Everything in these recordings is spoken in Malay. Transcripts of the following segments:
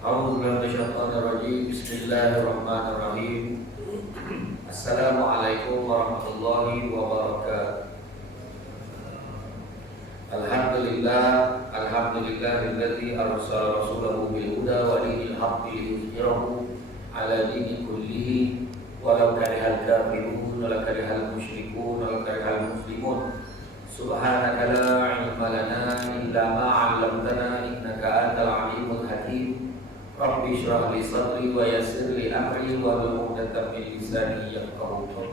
Bismillahirrahmanirrahim. Assalamualaikum warahmatullahi wabarakatuh. Alhamdulillahilladzi arsala rasulahu bil huda wa dinil haqqi liyudhhirahu 'ala dini kullihi walau karihal kafirun wa la karihal musyrikun wa la karihal muslimun. Subhanaka la 'ilma lana illa ma 'allamtana innaka antal 'alimul hakim. Rabbi shrah li sadri wa yassir li amri wa hlul 'uqdatam min lisani yafqahu qawli.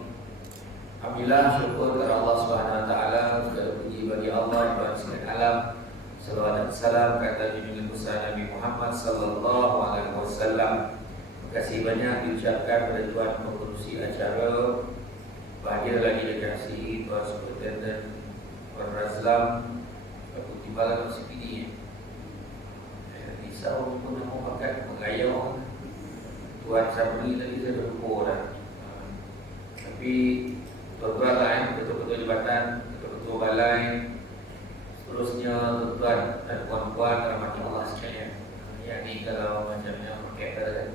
Alhamdulillah, syukur kepada Allah Subhanahu wa taala, segala puji bagi Allah Tuhan sekalian alam. Salawat dan salam kepada junjungan besar Nabi Muhammad sallallahu alaihi wasallam. Terima kasih banyak diucapkan kepada Tuan pengerusi acara. Bahagia lagi dikasihi Tuan Superintendent Tuan Razlam Abu Timbalan CPD. Risau pun nak pakai mengayau Tuan Sabri tadi saya berlupa dah. Tapi tuan-tuan lain, betul-betul jabatan, betul-betul balai, seterusnya tuan dan puan-puan rahmati Allah sekalian. Yang ni kalau macamnya pakai kan,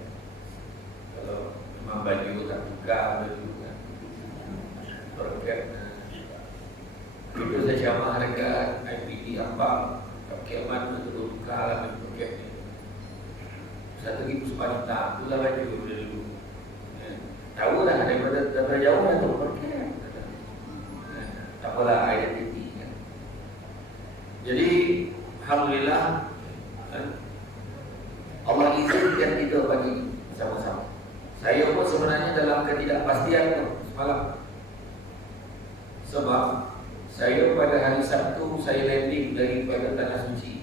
kalau memang baju tak buka, baju kan berkat. Itu saya jamah harga IPD apa, pakai mana betul buka lah berkat ni. Satu ribu sepanjang, itulah baju dulu. Tahu lah daripada jauh dah tu berkat. Tak apalah identiti kan. Jadi alhamdulillah Allah izinkan kita bagi sama-sama. Saya pun sebenarnya dalam ketidakpastian tu semalam. Sebab saya pada hari Sabtu saya landing daripada Tanah Suci.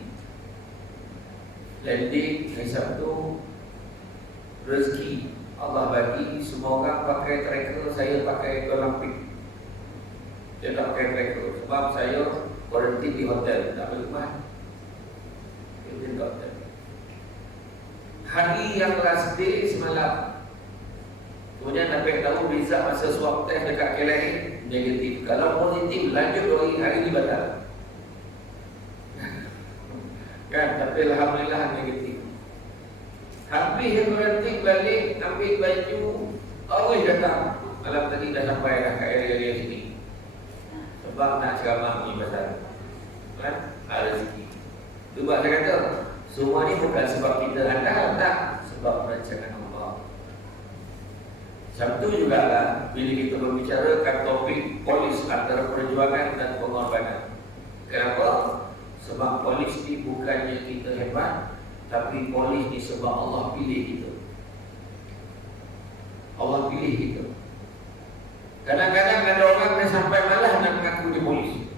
Landing hari Sabtu, rezeki Allah bagi semua orang pakai tracker, saya pakai Olympic. Dia tak pakai tracker sebab saya quarantine di hotel, tak boleh rumah. Dia di hotel. Hari yang last day semalam, kemudian dapat tahu result masa swab test dekat KLIA negatif. Kalau positif lanjut hari ni batal. Kan, tapi alhamdulillah negatif. Habis quarantine balik, ambil baju, awal datang. Malam tadi dah sampai dah kat area-area sini. Sebab nak ceramah ni pasal kan rezeki. Sebab saya kata semua ni bukan sebab kita andal, tak, sebab rancangan Allah. Sabtu jugalah bila kita membicarakan topik polis antara perjuangan dan pengorbanan. Kenapa? Sebab polis ni bukannya kita hebat, tapi polis ni sebab Allah pilih kita. Allah pilih kita. Kadang-kadang ada orang yang sampai malah nak mengaku dia polis.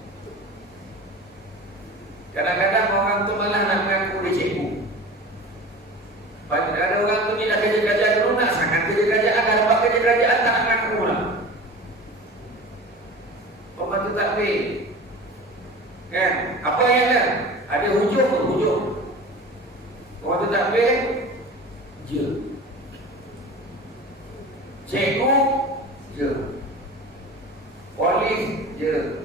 Kadang-kadang orang tu malah nak mengaku dia cikgu. Ada orang tu ni nak kerja kerajaan dulu, nak sangat kerja kerajaan, nak dapat kerja kerajaan tak nak mengaku pula. Pembantu takbir. Kan? Apa yang ada? Ada hujung. Pembantu takbir, je. Cikgu, je. Polis, je.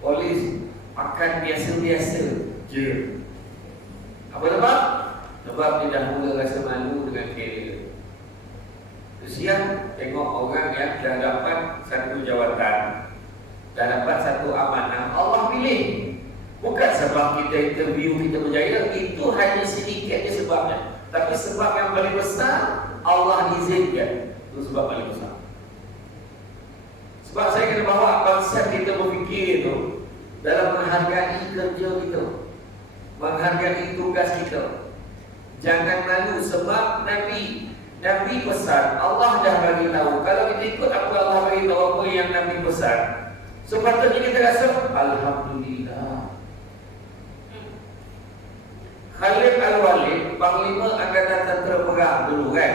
Polis akan biasa-biasa, je. Apa sebab? Sebab dia dah mula rasa malu dengan kerja. Kesian tengok orang yang dah dapat satu jawatan, dah dapat satu amanah, Allah pilih. Bukan sebab kita interview kita berjaya, itu hanya sedikitnya sebabnya. Tapi sebab yang paling besar, Allah izinkan. Itu sebab paling besar. Sebab saya kena bawa bangsa kita berfikir itu dalam menghargai kerja kita, menghargai tugas kita. Jangan malu sebab Nabi pesan, Allah dah bagi tahu. Kalau kita ikut apa Allah bagi tahu, apa yang Nabi pesan, sepatutnya kita rasa alhamdulillah. Khalid Al-Walid, Panglima Angkatan Tentera Perang dulu kan,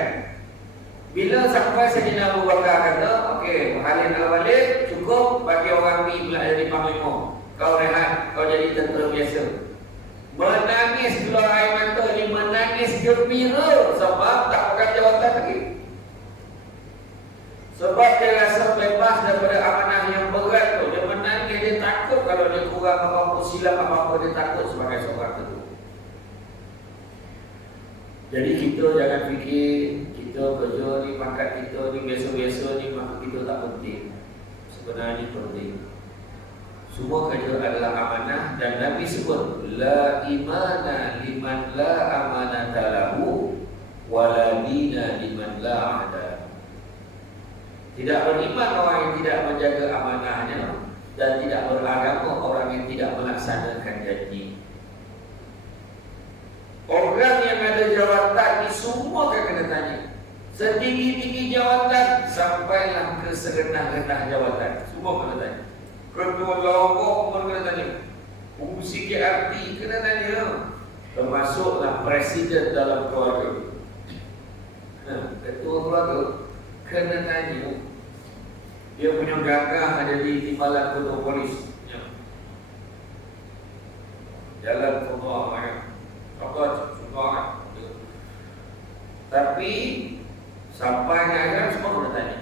bila sampai Sayyidina Abu Bakar kata, okey, Khalid Al-Walid cukup bagi orang ni pula jadi panglima. Kau rehat, kau jadi tentera biasa. Menangis keluar air mata, dia menangis gembira sebab tak pakai jawatan lagi. Sebab dia rasa bebas daripada amanah yang berat tu. Dia menangis, dia takut kalau dia kurang apa-apa, silap apa-apa, dia takut sebagai seorang tentera. Jadi kita jangan fikir kita kerja ni, pangkat kita ni biasa-biasa ni, maka kita tak penting. Sebenarnya penting. Semua kerja adalah amanah, dan Nabi sebut la imana liman la amanata lahu wala dina liman la ahda. Tidak beriman orang yang tidak menjaga amanahnya, dan tidak beragama orang yang tidak melaksanakan janji. Orang yang ada jawatan ni semua akan kena tanya. Setinggi-tinggi jawatan sampailah ke serendah-rendah jawatan, semua kena tanya. Ketua lawak pun kena tanya, fungsi KRT kena tanya, termasuklah presiden dalam keluarga. Ketua keluarga kena tanya. Dia punya gagah ada di timbalan ketua polis. Jalan semua semua. Tapi sampai akhirat semua kena tanya.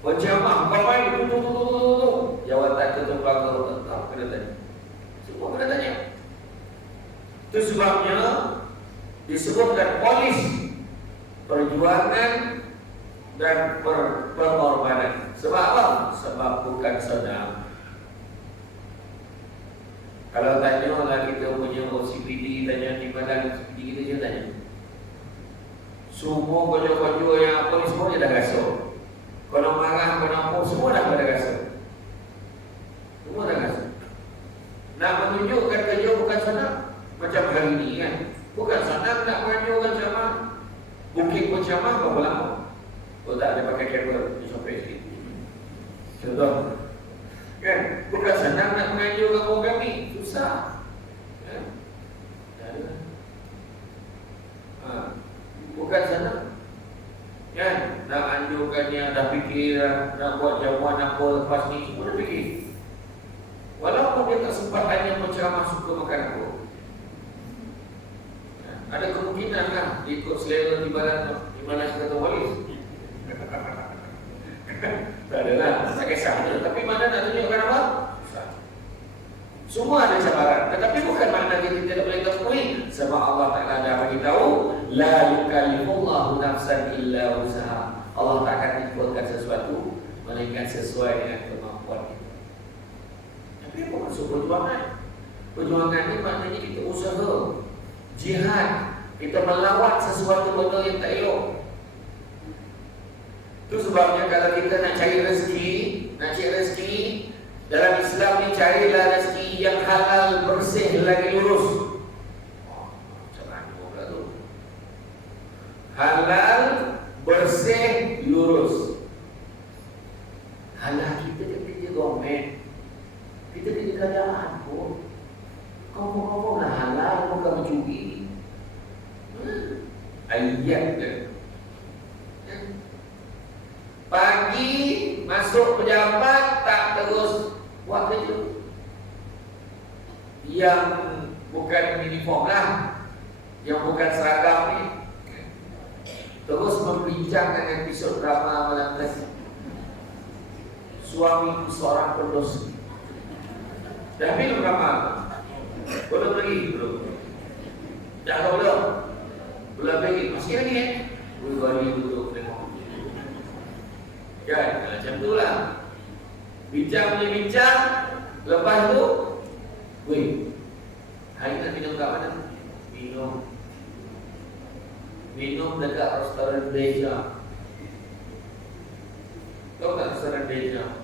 Penjamah apa itu? Jawatan ketua keluarga tetap kena tanya. Semua kena tanya. Itu sebabnya disebutkan polis perjuangan dan pengorbanan. Sebab apa? Sebab bukan senang. Kalau tanya lah kita punya OCPD, tanya di mana OCPD kita je tanya. Semua baju-baju yang polis semua dia dah gasuh. Kalau marah, kalau apa, semua dah pada gasuh. Semua dah gasuh. Nak menunjukkan kerja bukan senang. Macam hari ni kan, bukan senang nak menunjukkan ceramah. Bukit pencamah berapa lama? Oh tak ada pakai kabel, dia sampai sikit. Contoh kan, bukan senang nak mengajukan program ni, susah kan? Bukan senang kan, nak anjurkannya, dah fikir nak buat jamuan apa lepas ni, semua dah fikir. Walaupun dia tak sempat hanya penceramah suka makan apa, ada kemungkinan kan ikut selera timbalan kata polis. Tak adalah, tak kisah. Tapi mana nak tunjukkan apa? Semua ada cabaran. Tetapi bukan makna kita tidak boleh temui. Sebab Allah Ta'ala dah beritahu, la yukallifullahu nafsan illa usaha. Allah tak akan ikutkan sesuatu melainkan sesuai dengan kemampuan kita. Tapi apa maksud perjuangan? Perjuangan ni maknanya kita usaha, jihad, kita melawan sesuatu benda yang tak elok. Itu sebabnya kalau kita nak cari rezeki dalam Islam ni, carilah rezeki yang halal, bersih, lagi lurus. Macam mana pula tu? Halal, bersih, lurus. Halal kita kerja government, kita kerja kerajaan pun. Kau lah halal, bukan mencuri. Ayat dia. Pagi masuk pejabat tak terus buat kerja yang bukan uniform lah, yang bukan seragam ni, terus membincang dengan episod drama malam tadi. Suami seorang pendosa. Dah minum drama? Belum lagi? Belum. Dah tahu belum? Belum lagi? Masih lagi kan? Beri duduk tengok. Kan, macam tu lah. Bincang, lepas tu, weh, hari nak minum kat mana? Minum dekat restoran Deja. Tahu tak restoran Deja?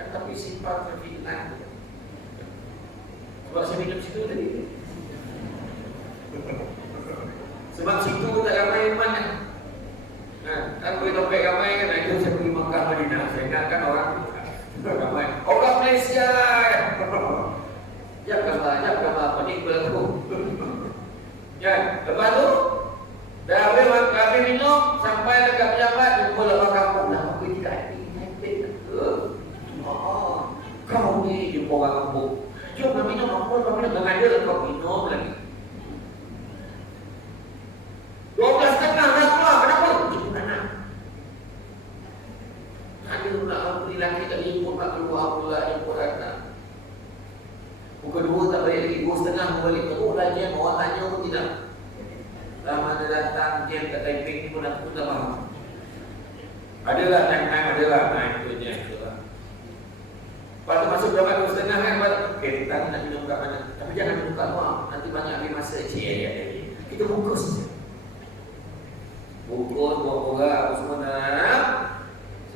Kan tapi simpan fitnah. Sebab saya minum situ tadi. Sebab situ tak ramai iman kan? Kan boleh topik ramai kan? Itu saya pergi Makkah Madinah. Saya ingatkan orang ramai. Orang Malaysia. Jangan penikbal aku. Ya, lepas tu dah habis minum, sampai dekat pejabat, jumpa lepas kampung. Nah, aku tidak happy. Kau ni jumpa orang kampung. Jom nak minum apa? Dengan dia kau minum lagi. 12 setengah dah keluar. Kenapa? Ada nak beli laki tak jemput, nak keluar pula jemput anak. Pukul 2 tak balik lagi, 2 setengah balik. Oh, lajian orang tanya pun tidak. aku tak faham. Adalah time adalah itu je. Lepas tu masuk berapa 2.5 kan, okay, kita nak minum kat mana. Tapi jangan minum kat luar, nanti banyak ambil masa. Kita bungkus. Bungkus, borak apa semua nak.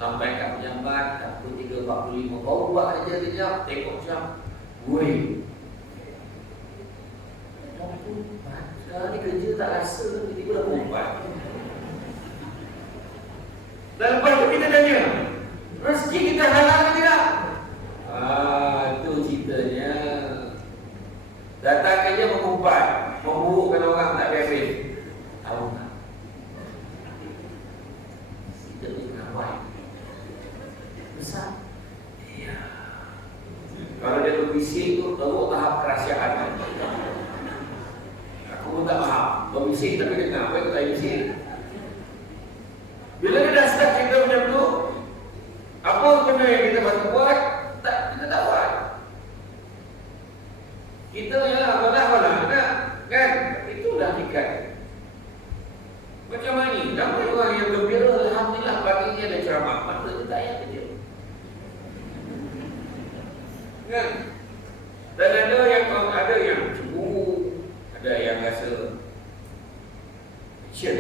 Sampai kat pejabat, aku 3.45. Baru buat kerja kejap, tengok jam. Weh. Sekarang ni kerja tak rasa, tiba-tiba dah berumpat. Dan lepas tu kita tanya, rezeki kita halal ke tidak? Itu ceritanya. Datang kerja mengumpat, memburukkan orang tak habis-habis. Tahu tak? Kita ni kenapa? Besar. Ya. Kalau dia berbisik tu, baru tahap kerahsiaan. Aku pun tak faham. Berbisik tapi dengar, apa itu tak bisik? Bila dia dah start cerita macam tu, apa benda yang kita patut buat? Kita tak buat. Kita ya walah kan? Itulah hakikat. Macam ni, ramai orang yang gembira, alhamdulillah pagi ni ada ceramah, mata dia tak payah kerja. Kan? Dan ada yang cemburu, ada yang rasa action.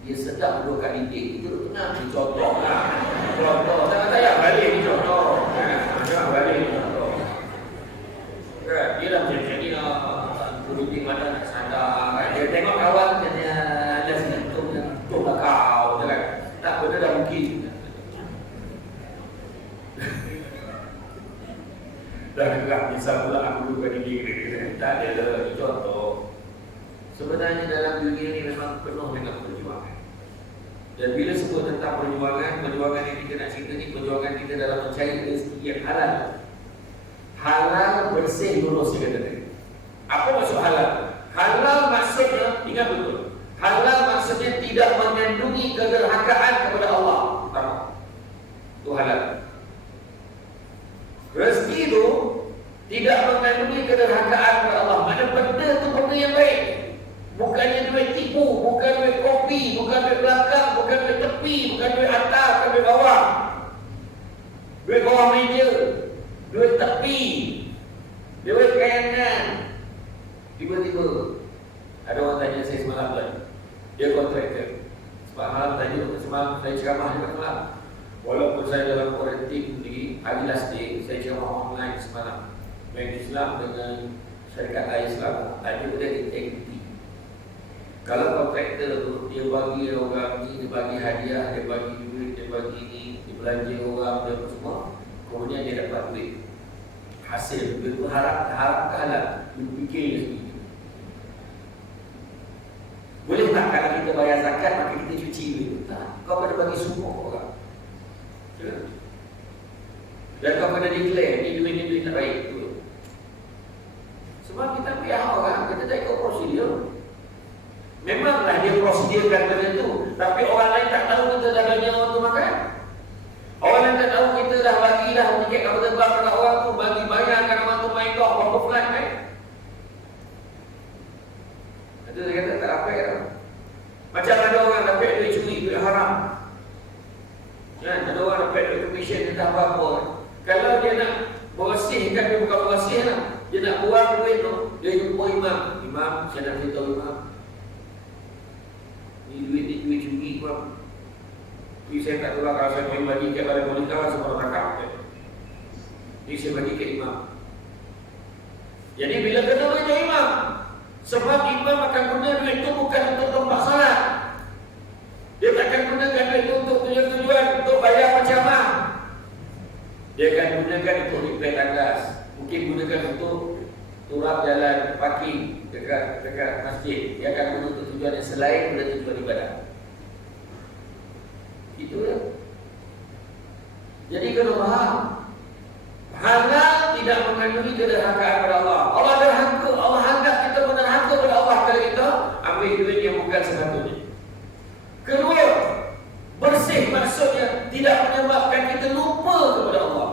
Dia sedap dua kali dia duduk tengah, dia contoh lah. Contoh, jangan tayang balik ni contoh. Jangan balik ni contoh. Dia dah macam ni lah. Kuruting mana nak sadar. Dia tengok kawan, dia ada sentuh lah kau. Tak, benda dah mungkin. Dah gerak, bisa pula aku duduk kat diri. Tak ada lah, ini contoh. Sebenarnya dalam dunia ini memang penuh dengan perjuangan. Dan bila sebut tentang perjuangan yang kita nak cerita ni, perjuangan kita dalam mencari rezeki yang halal. Halal, bersih, lurus dia kata tadi. Apa maksud halal? Halal maksudnya, ingat betul, halal maksudnya tidak mengandungi kederhakaan kepada Allah. Itu halal. Rezeki itu tidak mengandungi kederhakaan kepada Allah. Mana benda itu benda yang baik. Bukannya duit tipu, bukan duit kopi, bukan duit belakang, bukan duit tepi, bukan duit atas, bukan duit bawah. Duit bawah meja, duit tepi, duit kayangan. Tiba-tiba ada orang tanya saya semalam kan, dia kontraktor. Semalam saya ceramah juga semalam. Walaupun saya dalam kuarantin di hari last day, saya ceramah online semalam. Bank Islam dengan syarikat lain Islam, ada dia integriti. Kalau kontraktor tu, dia bagi orang ni, dia bagi hadiah, dia bagi duit, dia bagi ni, dia belanja orang, dia apa semua, kemudian dia dapat duit. Hasil duit tu harap halal, dia fikir dia sendiri. Boleh tak kalau kita bayar zakat, maka kita cuci duit? Tak, kau kena bagi semua orang. Dan kau kena declare, ni duit tak baik tu. Sebab kita pihak orang, kita tak ikut prosedur. Memanglah dia prosedurkan benda tu, tapi orang lain tak tahu kita dah belanja orang tu makan. Orang lain tak tahu kita dah bagi dah tiket kapal terbang kat orang tu, bagi bayarkan orang tu main golf, berapa flight kan. Itu dia kata tak apa ya. Macam ada orang dapat duit curi, duit haram. Kan, ada orang dapat duit commission entah apa-apa. Kalau dia nak bersihkan, dia bukan bersih lah. Dia nak buang duit tu, dia jumpa imam. Imam, saya nak beritahu imam, ni duit curi pun. Tapi saya tak tahu lah kalau saya boleh bagi ke balai polis kawan semua orang tangkap. Jadi saya bagi ke imam. Jadi bila kena duit tu imam, sebab imam akan guna duit tu bukan untuk tempat salat. Dia takkan gunakan duit tu untuk tujuan untuk bayar penceramah. Dia akan gunakan untuk repair tanggas. Mungkin gunakan untuk turap jalan parking dekat masjid. Dia akan guna untuk tujuan yang selain daripada tujuan ibadah. Itu ya. Jadi kena faham, halal tidak mengandungi kederhakaan kepada Allah. Allah derhaka, Allah anggap kita derhaka kepada Allah kalau kita ambil duit yang bukan sepatutnya. Kedua, bersih maksudnya tidak menyebabkan kita lupa kepada Allah.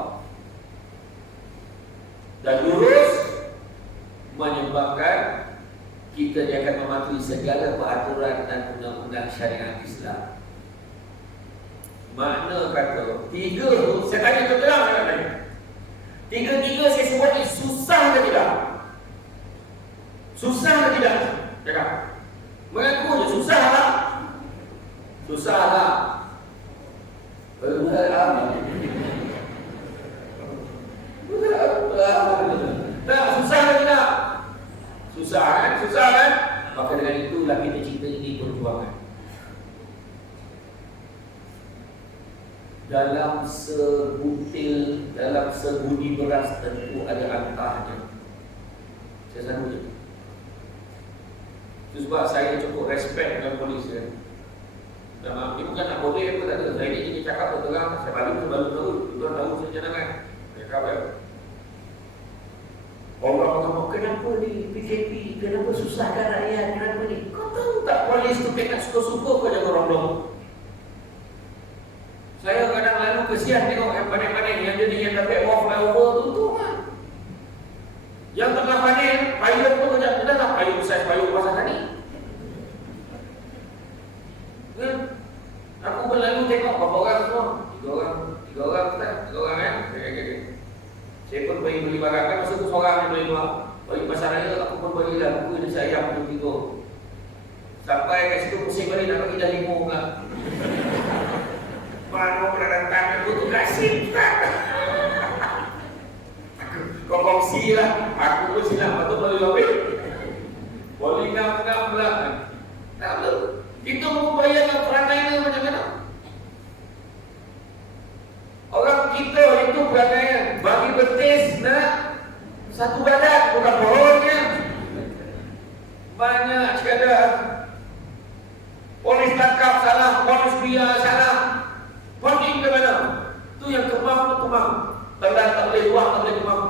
Dan lurus menyebabkan kita akan mematuhi segala peraturan dan undang-undang syariat Islam. Makna kata tiga tu, saya tanya terang, saya tanya. Tiga-tiga saya sebut ni susah ke tidak? Susah ke tidak? Cakap. Mengaku je susah lah. Susah lah. Tak, susah ke tidak? Susah kan? Susah kan? Maka dengan itulah kita cerita ini perjuangan. Dalam sebutil, dalam sebudi beras tentu ada angkahnya. Saya selalu je. Itu sebab saya cukup respect dengan polis kan. Dia bukan nak boleh apa tak ada. Saya ni cakap terang. Saya baru tahu. Tuan tahu saya jangan. Saya kata orang ngomong, kenapa ni PKP, kenapa susahkan rakyat, kenapa ni? Kau tahu tak polis tu kena suka-suka kau jaga rondong. Saya kadang lalu kesian tengok yang panen-panen yang jadi yang dapat off flyover tu kan. Yang tengah panen, payung tu kejap kita tak payung besar, payung pasal tadi. Kan? Aku berlalu tengok berapa orang semua. Tiga orang kan. Saya pun pergi beli barang kan, masa tu seorang yang beli buah. Bagi pasar raya, aku pun belilah buku dia saya ayam tu 3. Sampai kat situ pusing balik nak bagi dah 5 pula. Mana pula datang aku tu kasih. Kau kongsi lah. Aku pun silap, patut boleh lebih. Boleh ngam-ngam pula. Tak boleh. Kita membayangkan perangai macam mana? Orang kita itu perangai bagi betis nak satu badan, bukan pohonnya. Banyak sekadar. Polis tangkap salah, polis biar salah. Polis ke mana? Tu yang kemam tu kemam. Telan tak boleh luar, tak boleh kemam.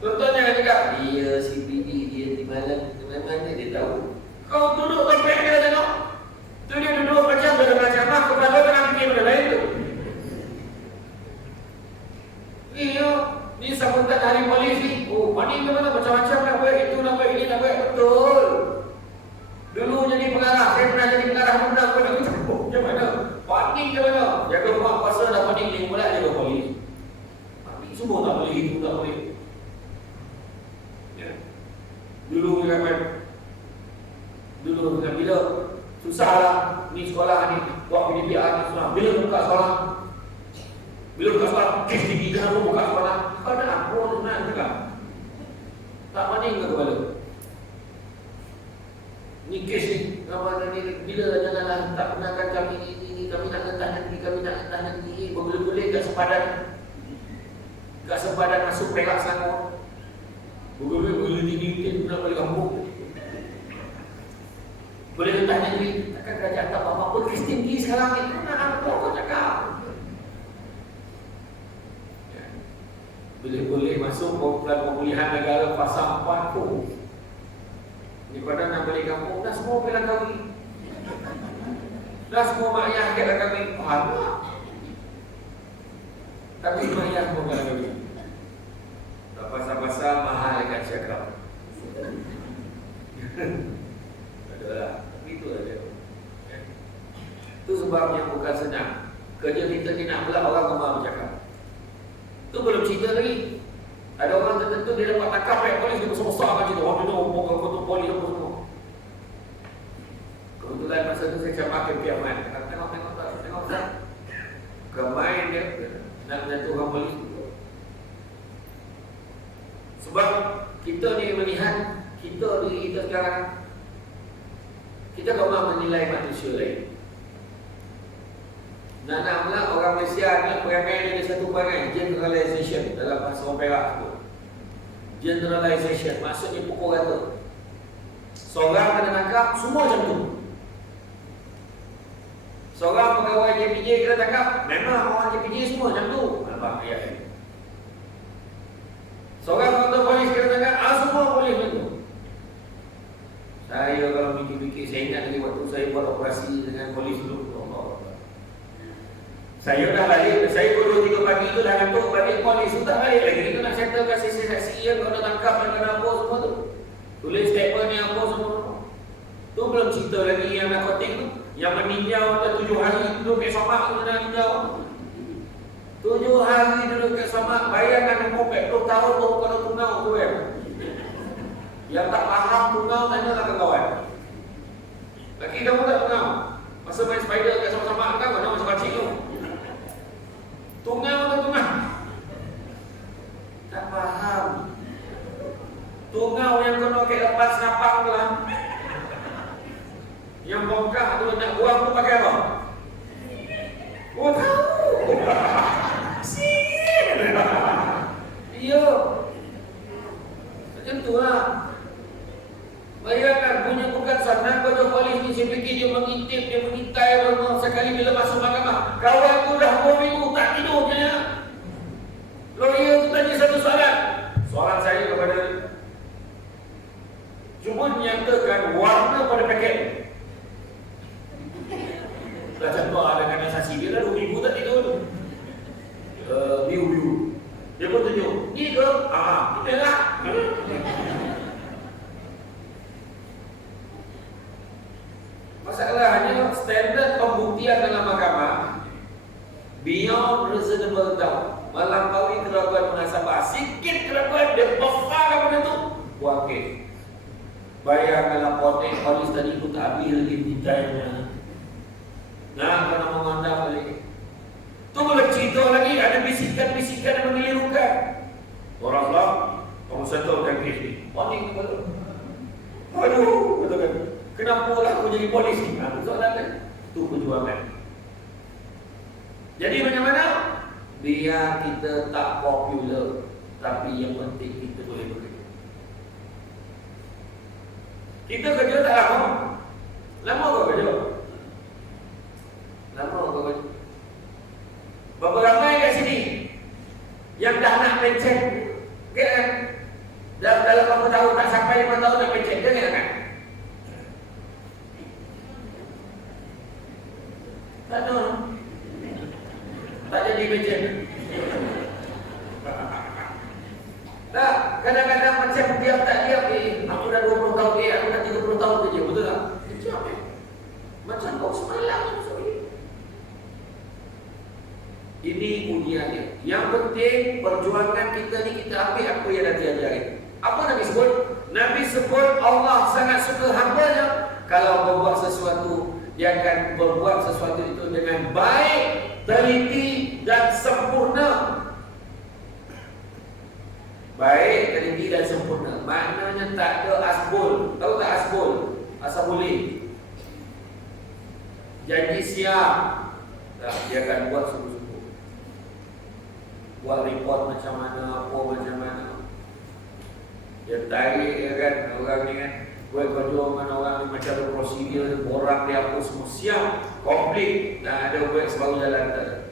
Contohnya kan cakap, dia CPD, dia di mana dia tahu. Kau duduk tempat dia tengok. Tu dia duduk macam macam kepala tengah fikir benda lain tu. Iya, ni sambutan hari polis ni. Oh, mana ke mana macam-macam nak buat, itu nak buat, ini nak buat, betul. Dulu jadi pengarah, saya pernah jadi pengarah muda pada kita. Macam mana? Panik ke mana? Jaga rumah kuasa dah panik ni pula jaga polis. Panik semua tak boleh, itu tak boleh. Ya. Dulu kan. Dulu dengan bila susahlah ni sekolah ni buat PDPR ni susah. Bila buka sekolah? Bila buka sekolah kes tinggi kenapa buka sekolah? Kau nak apa sebenarnya juga? Tak maning ke kepala? Ni kes ni apa ni bila janganlah tak benarkan kami ni kami nak ngentah nanti kami nak ngentah nanti boleh-boleh kat sempadan masuk Perak Selangor. Boleh tinggi nak balik kampung. Boleh ngentah nanti takkan kerajaan tak apa-apa kes tinggi sekarang ni nak apa kau cakap. Boleh masuk program pemulihan negara fasa 4. Ni pada nak balik kampung dah semua bilang kami. Dah semua mak ayah kata kami, anak. Tapi mak ayah semua bilang kami. Tak pasal-pasal mahal kan cakap. Adalah, itu aja. Itu sebabnya bukan senang. Kerja kita ni nak pula orang rumah bercakap. Itu belum cerita lagi. Ada orang tertentu dia dapat tangkap pihak polis dia besar-besar macam tu. Orang duduk foto polis apa semua. Kebetulan masa tu saya campak ke pihak man. Tengok tak? Kemain dia nak menyentuh orang polis. Sebab kita ni melihat diri kita sekarang. Kita tak mahu menilai manusia lain. Nak pula orang Malaysia ni perangai ada satu perangai generalization dalam bahasa orang Perak tu. Generalization maksudnya pukul rata. Seorang kena tangkap semua macam tu. Seorang pegawai JPJ kena tangkap memang orang JPJ semua macam tu. Nampak ayat ni. Seorang anggota polis kena tangkap semua polis macam tu. Saya kalau fikir-fikir saya ingat lagi waktu saya buat operasi dengan polis dulu. Saya dah balik, saya pukul 2-3 pagi tu dah ngantuk balik polis, tu tak balik lagi. Kita nak settle kat saksi-saksi yang kena tangkap dan kena apa semua tu. Tulis statement yang apa semua tu. Tu belum cerita lagi yang narkotik tu. Yang meninjau dah 7 hari duduk kat Samak tu dah ninjau. 7 hari duduk kat Samak, bayangkan umur 40 tahun baru kena tungau tu kan. Yang tak faham tungau tanyalah ke kawan. Laki kamu tak tungau. Masa main spider kat Samak kan mana macam kacik tu. Tungau tu tungau. Tak faham. Tungau yang kena ke lepas napang tu lah. Yang bongkak tu nak buang tu pakai apa? Oh tahu. Sial. Ya. Macam tu lah. Bayangkan punya bukan sana pada polis ni, saya fikir dia mengintip, dia mengintai orang sekali bila masuk mahkamah. Kawan tu dah 2 minggu tak tidur dia. Lawyer tu tanya satu soalan. Soalan saya kepada dia, cuba nyatakan warna pada paket. Dah contoh ada kena saksi dia dah 2 minggu tak tidur tu. Biu-biu. Dia pun tunjuk. Ni ke? Kita lah. Masalahnya standard pembuktian dalam mahkamah beyond reasonable doubt, melampaui keraguan munasabah. Sikit keraguan dia besar benda tu, buang kes. Bayangkanlah polis tadi pun tak habis lagi ditanya. Nah, kena mengandam balik. Tu boleh cerita lagi, ada bisikan-bisikan yang mengelirukan. Orang lah, kamu settlekan kes ni. Panik tu betul. Aduh, betul kan? Kenapa lah aku jadi polis ni? Itu soalan kan? Itu perjuangan. Jadi macam mana? Biar kita tak popular, tapi yang penting kita boleh bekerja. Kita kerja tak lama. Lama kau kerja? Lama kau kerja? Berapa ramai kat sini yang dah nak pencet? Kan? Dalam berapa tahun, tak sampai 5 tahun nak pencet, jangan kan? Tak ada. Tak jadi pencet. Tak, kadang-kadang macam diam tak diam. Aku dah 20 tahun, aku dah 30 tahun kerja, betul tak? Kejap macam kau semalam. Ini ujian dia. Yang penting perjuangan kita ni, kita ambil apa yang Nabi ajarin. Apa Nabi sebut? Nabi sebut Allah sangat suka hamba-Nya kalau berbuat sesuatu, dia akan berbuat sesuatu itu dengan baik, teliti dan sempurna. Baik, teliti dan sempurna. Maknanya tak ada asbul. Tahu tak asbul? Asal boleh. Janji siap. Tak, dia akan buat sungguh-sungguh. Buat report macam mana, apa macam mana. Dia tarik ya kan, orang ni kan. Buat kerja dengan orang ni macam ada prosedur, borang dia apa semua siap, komplit. Dan ada buat sebaru jalan tak.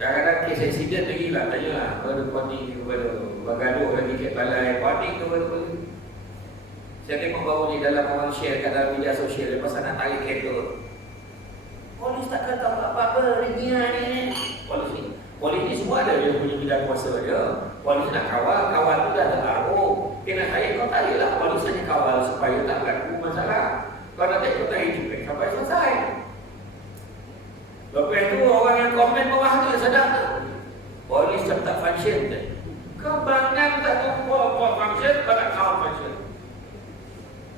Kadang-kadang kes accident lagi lah, tanya lah. Pada panik kepada bergaduh lagi kat balai, panik kepada. Saya tengok baru ni dalam orang share kat dalam media sosial, dia pasal nak tarik kereta. Polis tak kata apa-apa, ringan ni. Polis ni semua ada dia punya bidang kuasa dia. Polis nak kawal, kawal tu dah terlalu. Kena tarik, kau tarik lah. Polis hanya kawal supaya tak berlaku masalah. Kau nak tarik, kau tarik juga sampai selesai. Lepas tu orang yang komen bawah tu sedap tu. Polis tak function tu. Kebangan tak tahu buat function, kau nak kawal function.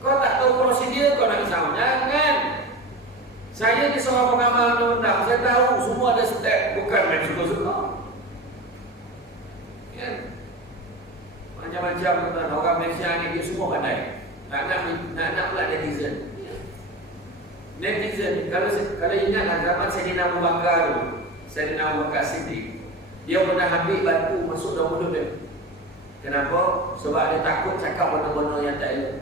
Kau tak tahu prosedur, kau nak risau. Jangan. Saya ni seorang pengamal undang-undang. Saya tahu semua ada step. Bukan main suka-suka. Kan? Macam-macam tuan. Orang Malaysia ni dia semua pandai. Nak pula netizen. Netizen, kalau ingatlah zaman Sayyidina Abu Bakar tu, Sayyidina Abu Bakar Siddiq, dia pernah ambil batu masuk dalam mulut dia. Kenapa? Sebab dia takut cakap benda-benda yang tak elok.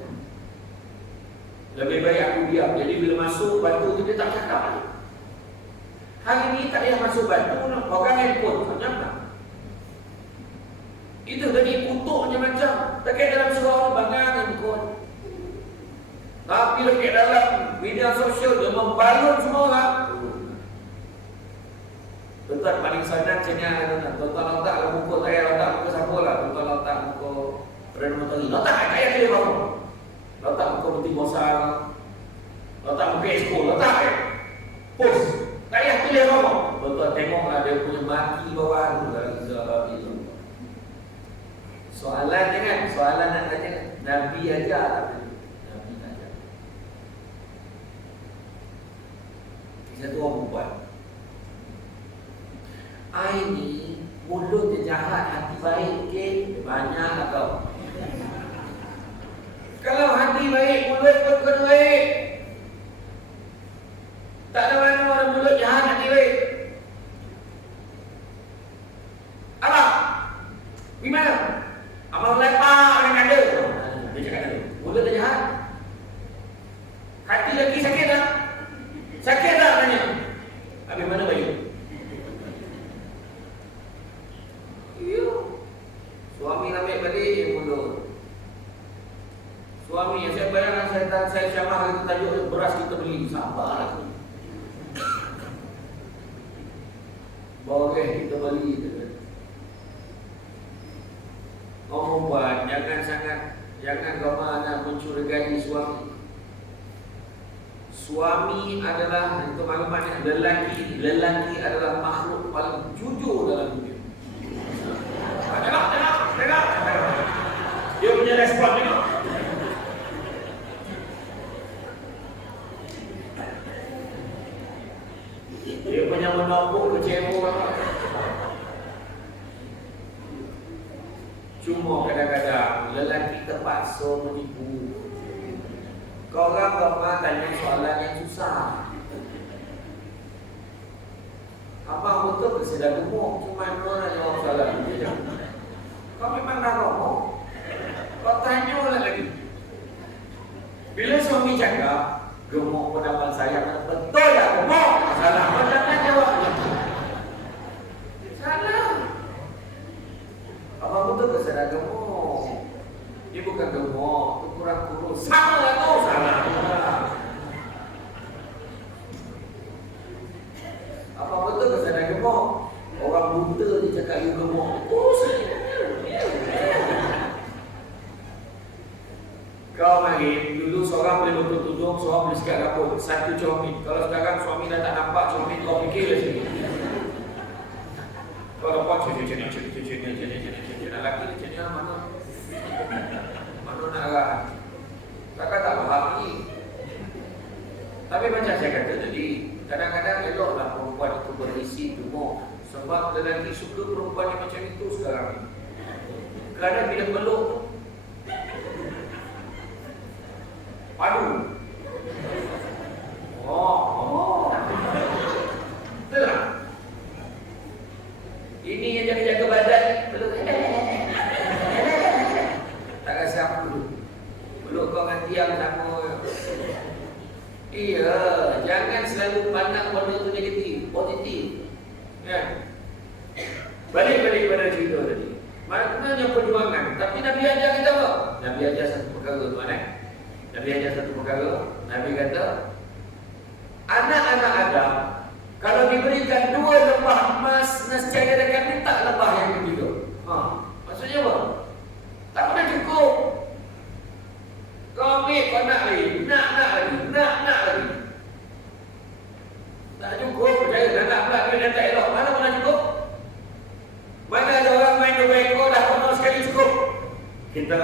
Lebih baik aku diam. Jadi bila masuk batu tu dia tak cakap lagi. Hari ni tak payah masuk batu, orang handphone macam mana? Itu tadi kutuk macam-macam. Tak kira dalam surau ni bangang handphone. Tapi dekat dalam media sosial dia membalun semua orang. Tuan paling senang cenya tuan letak lah muka saya, letak muka siapa lah, tuan letak muka Perdana Menteri. Letak ayat dia kamu. Letak muka Menteri Besar. Letak muka Exco, letak post. Ayat tulis kamu. Tuan tengoklah dia punya maki bawah tu dari itu. Soalan dia kan, soalan nak tanya Nabi ajar tak? Nabi tak ajar. Satu orang buat. Ini mulut dia jahat, hati baik, okay? Banyaklah kau. Kalau hati baik, mulut pun kena baik. Tak ada mana orang mulut jahat, hati baik. Apa? Gimana? Amal lepak orang ada. Dia cakap ada. Mulut dia jahat. Hati lagi sakit tak? Sakit tak tanya? Habis mana baik? Suami ambil balik mulut. Suami yang saya bayangkan saya syamah itu tajuk beras kita beli. Sabarlah. Boleh kita beli. Ngomong buat jangan kau nak mencurigai suami. Suami adalah itu maklumatnya lelaki adalah makhluk paling jujur dalam dunia. Tengok. Dia punya respon tengok. Dia punya menombok kecewa. Cuma kadang-kadang lelaki terpaksa menipu. Kau orang tanya soalan yang susah. Abang betul ke sedang gemuk? Cuma mana jawab soalan dia. Kau memang dah ngomong. Kau tanya orang lagi. Bila suami cakap gemuk pendapat saya, betul tak gemuk? Salah. Kau jangan jawab. Salah. Abang betul ke sedang gemuk? Dia bukan gemuk, tu kurang kurus. Sama lah tu. Salah. Apa betul ke sedang gemuk? Orang buta dia cakap you gemuk. Kau mari, dulu seorang boleh betul tudung, seorang boleh sikat rambut. Satu cermin. Kalau sekarang suami dah tak nampak cermin, kau fikir lah sini. Kau nampak cermin. Lelaki ni cermin mana? Mana nak arah? Takkan tak faham ni. Tapi macam saya kata tadi, kadang-kadang eloklah perempuan itu berisi gemuk. Sebab lelaki suka perempuan yang macam itu sekarang ni. Kadang bila peluk padu. Oh. Betul tak? Ini yang jaga-jaga badan peluk. Tak rasa apa dulu. Peluk kau dengan tiang sama. Iya, jangan selalu pandang benda itu negatif, positif. Ya. Balik pada cerita tadi. Maknanya perjuangan. Tapi Nabi ajar kita apa? Nabi ajar satu perkara tuan Nabi ajar satu perkara. Nabi kata, anak-anak Adam kalau diberikan 2 lebah emas, nescaya dia akan minta lebah yang ketiga. Maksudnya apa? Tak pernah cukup. Kau ambil, kau nak lagi. Nak lagi. Tak cukup, percaya. Nak pula ambil dan tak elok. Mana pernah cukup? Mana ada orang main 2 ekor dah penuh sekali cukup? Kita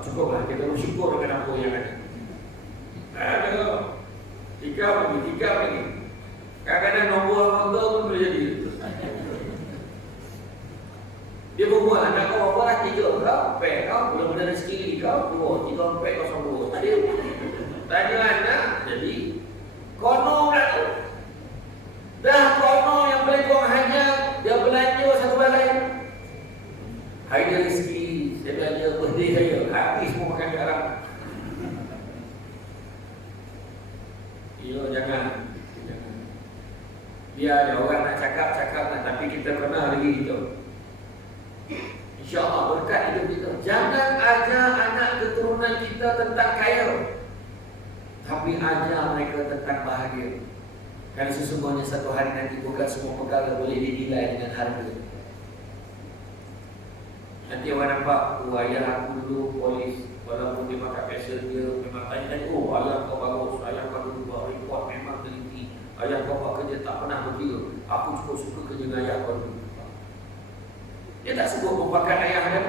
cukup lah. Kita bersyukur dengan apa yang ada. Tiga lagi. Kadang-kadang nombor motor pun boleh jadi. Dia berbual, anak kau berapa lah? 3 kau, pek kau, mula-mula rezeki kau, 2, 3 pek kau sambung. Tanya anak, jadi kono pula tu. Dah kono yang paling kurang hanya dia belanja satu balai. Hari dia rezeki, dia belanja birthday saya, habis semua makan garam. Jangan. Biar ada orang nak cakap lah, tapi kita kena lagi gitu. InsyaAllah berkat hidup kita. Jangan ajar anak keturunan kita tentang kaya. Tak Tapi ajar mereka tentang bahagia. Kerana sesungguhnya satu hari nanti bukan semua perkara boleh dinilai dengan harga. Nanti orang nampak, ayah aku dulu polis, walaupun dia pakai passion dia, memang tanya, oh ayah kau bagus, ayah kau dulu buat report memang teliti, ayah kau buat kerja tak pernah berkira, aku cukup suka kerja dengan ayah kau dulu. Dia tak sebut mempakat ayah dia,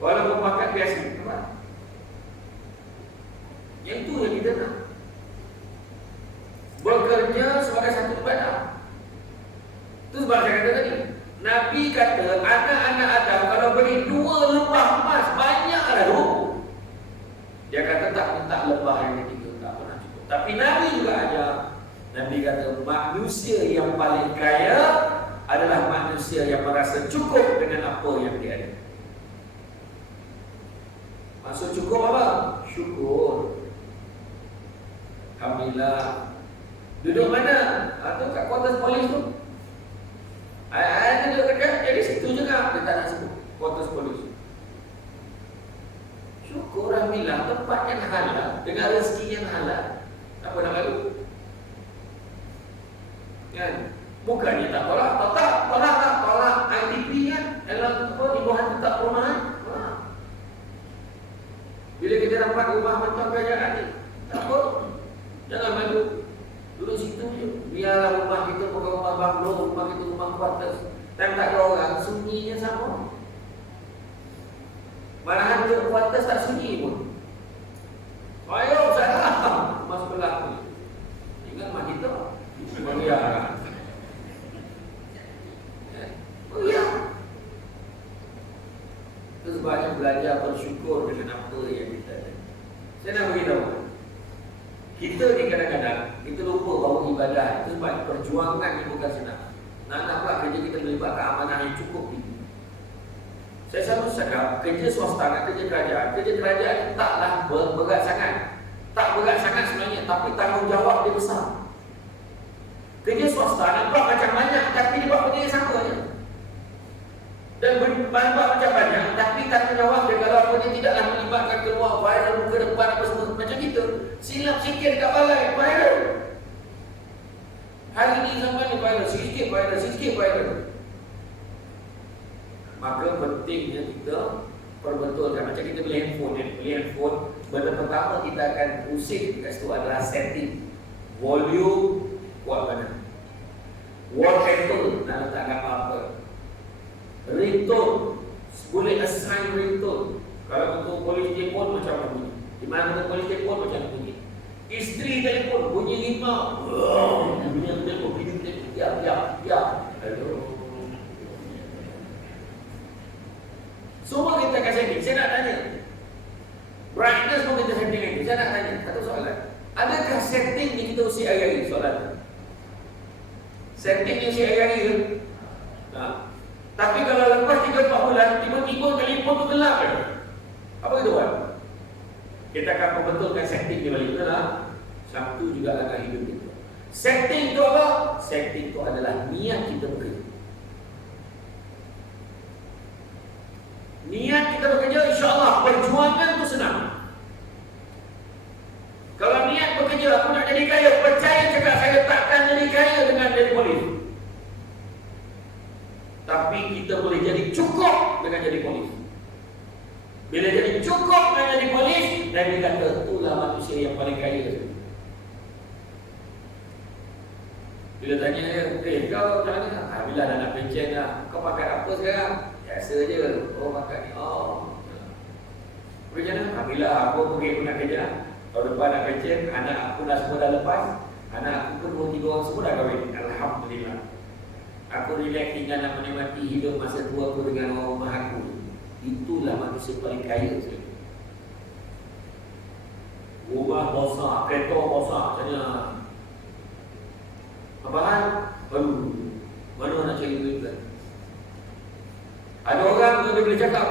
walaupun mempakat biasa. Nampak? Yang itu yang kita nak. Bekerja sebagai satu ibadah. Itu sebab saya kata tadi, Nabi kata anak-anak Adam kalau beri 2 lebah emas banyaklah tu. Dia kata tak minta lebah yang ketiga, tak pernah cukup. Tapi Nabi juga ajar. Nabi kata manusia yang paling kaya adalah manusia yang merasa cukup dengan apa yang dia ada. Maksud cukup apa? Syukur. Alhamdulillah. Duduk mana? Atau kat kuartus polis tu? Ada duduk dekat, jadi situ juga. Dia tak nak sebut kuartus polis. Syukur, alhamdulillah, tempat yang halal, dengan rezeki yang halal. Tak apa nak lalu. Kan? Bukannya tak tolak, tolak IDP kan? Dalam apa, imbuhan tetap perumahan. Bila kita dapat rumah mentang kerajaan ni, tak apa. Jangan malu. Duduk situ je. Biarlah rumah kita bukan rumah banglo, rumah kita rumah kuartus. Dan tak ada orang, sunyinya sama. Malahan duduk kuartus tak sunyi pun. Ayo, salah. Rumah sebelah tu. Ingat rumah kita. Maria. Oh ya. Itu sebabnya belajar bersyukur dengan apa yang kita ada. Saya nak beritahu. Kita ni kadang-kadang kita lupa bahawa ibadah itu sebab perjuangan ni bukan senang. Nak pula kerja kita melibatkan amanah yang cukup tinggi. Saya selalu cakap kerja swasta dan kerja kerajaan taklah berat sangat. Tak berat sangat sebenarnya, tapi tanggungjawab dia besar. Kerja swasta nampak macam banyak, tapi dia buat benda yang sama je. Dan nampak macam banyak, tapi tanggungjawab dia kalau apa dia tidaklah melibatkan keluar viral muka depan apa semua macam kita. Silap sikit dekat balai, viral. Hari ni zaman ni viral, sikit viral. Maka pentingnya kita perbetulkan. Macam kita beli handphone, benda pertama kita akan pusing kat situ adalah setting volume kuat mana, wallpaper nak letak gambar apa, ringtone, boleh assign ringtone. Kalau betul polis telefon macam mana bunyi, di mana betul polis telefon macam mana bunyi, isteri telefon bunyi 5, bunyi telefon, ya. Hello. Semua kita akan setting. Saya nak tanya, brightness pun kita setting lagi. Saya nak tanya satu soalan, adakah setting ni kita usi hari-hari? Soalan setting ni usi hari-hari ke? Tapi kalau lepas 3-4 bulan tiba-tiba telefon tu gelap ke? Apa kita buat? Kita akan perbetulkan setting ni balik. Betul tak? Satu juga akan hidup kita. Setting tu apa? Setting tu adalah niat kita bekerja. Niat kita bekerja, insya-Allah perjuangan tu senang. Kalau niat bekerja, aku nak jadi kaya, percaya cakap saya takkan jadi kaya dengan jadi polis. Tapi kita boleh jadi cukup dengan jadi polis. Bila jadi cukup dengan jadi polis, dan dia kata itulah manusia yang paling kaya. Bila tanya dia, kau macam mana? Bila dah nak pencen dah, kau pakai apa sekarang? Biasa je. Oh makan ni. Oh. Macam mana? Alhamdulillah aku pergi aku nak kerja. Tahun depan nak pencen, anak aku dah semua dah lepas. Anak aku pun 2-3 orang semua dah kahwin. Alhamdulillah. Aku relax tinggal nak menikmati hidup masa tua aku dengan orang rumah aku. Itulah manusia paling kaya sekali. Rumah besar, kereta besar macamnya. Apa hal? Mana nak cari duit kan? Ada orang tu dia boleh cakap,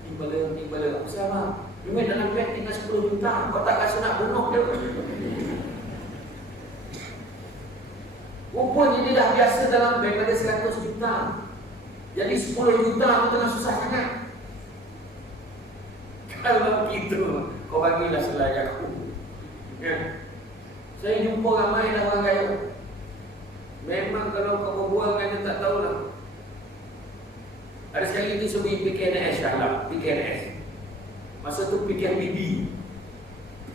timbala, apa sama? Duit dalam beg tinggal 10 juta, kau tak rasa nak bunuh dia? Rupanya dia dah biasa dalam beg ada 100 juta. Jadi 10 juta tu tengah susah sangat. Kalau begitu, kau bagilah selai aku. Ya. Saya jumpa ramai orang kaya. Memang kalau kamu buang kan tak tahu lah. Ada sekali itu sebut PKNS lah, PKNS. Masa tu PKNBB.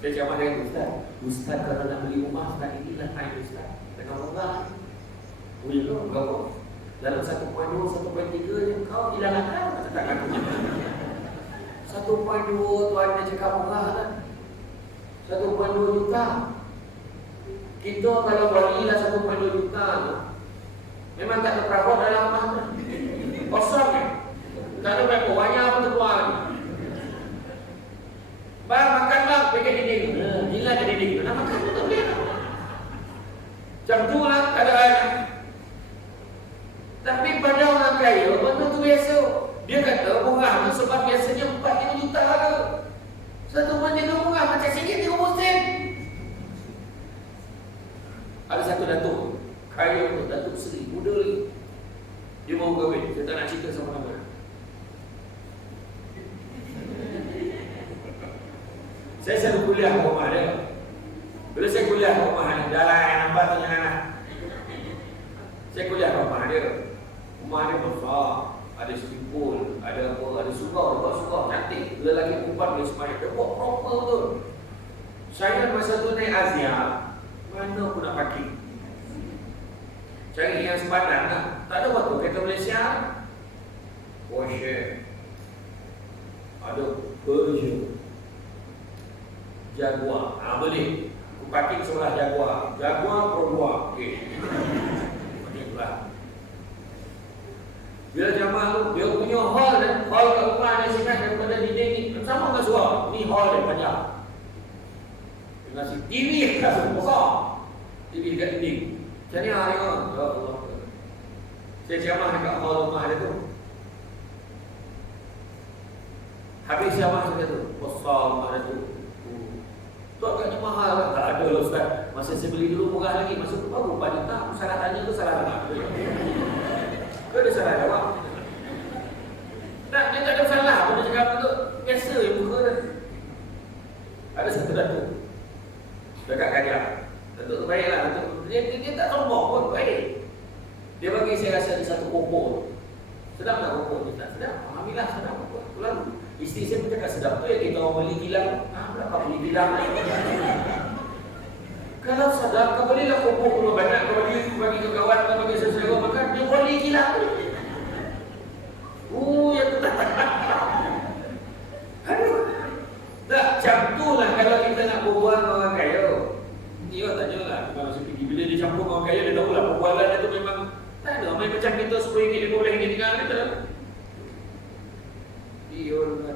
Saya cakap dengan Ustaz kalau nak beli rumah, Ustaz inilah kain Ustaz. Tengah murah. Boleh tu, berapa? Dalam 1.2, 1.3 je kau hilang-hilang. Cakap aku. 1.2 tuan dia cakap murah kan. 1.2 juta. Kita kalau bagilah 1.2 juta tu, memang tak ada perawat dalam rumah tu. Kosong kan? Tak ada berapa banyak apa terkeluar ni. Bang, makan bang, pegang dinding. Gila ke dinding tu, nak makan tu tak boleh tak. Macam tu lah keadaan. Tapi pada orang kaya, benda tu biasa. Dia kata murah tu sebab biasanya 4-5 juta tu. Satu benda tu murah macam sikit 30 sen. Ada satu datuk kaya tu, Datuk Seri, muda lagi. Dia mau kahwin, saya tak nak cerita sama nama. Saya selalu kuliah ke rumah dia. Bila saya kuliah ke rumah dia, jalan yang nampak tu jangan nak. Saya kuliah ke rumah dia. Rumah dia besar, ada swimming pool, ada apa, ada surau, buat surau cantik. Bila lagi perempuan boleh semayang, dia buat proper betul. Saya masa tu naik Azia, mana aku nak parking? Cari yang sepadan lah. Tak ada waktu kereta Malaysia. Porsche, ada Peugeot, Jaguar. Boleh. Aku parking sebelah Jaguar. Jaguar Pro 2. Okey. Parking sebelah. Bila jamaah tu, dia punya hall dan hall kat rumah dia sihat daripada dinding ni. Sama dengan suara. Ni hall dia panjang. Dengan si TV kat besar. TV kat dinding. Macam ni lah tengok. Ya Allah. Saya jamaah dekat hall rumah dia tu. Habis jamaah saya tu. Besar rumah dia tu. Tu agaknya mahal kan? Tak ada lah Ustaz. Masa saya beli dulu murah lagi. Masa tu baru 4 juta. Aku salah tanya tu salah dengar. Ke dia salah jawab? Tak, dia tak ada salah. Dia cakap apa tu? Biasa yang muka dia. Ada satu datuk dekat Kajak. Datuk tu baik lah. Dia tak sombong pun, baik. Dia bagi saya rasa di satu kopor. Sedap tak kopor ni? Tak sedap. Alhamdulillah sedap kopor. Lalu isteri saya pun cakap sedap tu ya kita orang beli kilang. Berapa beli kilang? Kalau sedap, kau belilah kopor pun banyak. Kau bagi ke kawan, kau bagi sesuatu makan. Dia beli kilang. Ya tu tak. Aduh. Tak, macam tu lah kalau kita nak berbual dengan orang kaya. Dia tanyalah, kalau masuk pergi. Bila dia campur dengan orang kaya, dia tahulah perbualan dia tu memang tak ada. Main macam kita RM10, RM15 tinggal kita.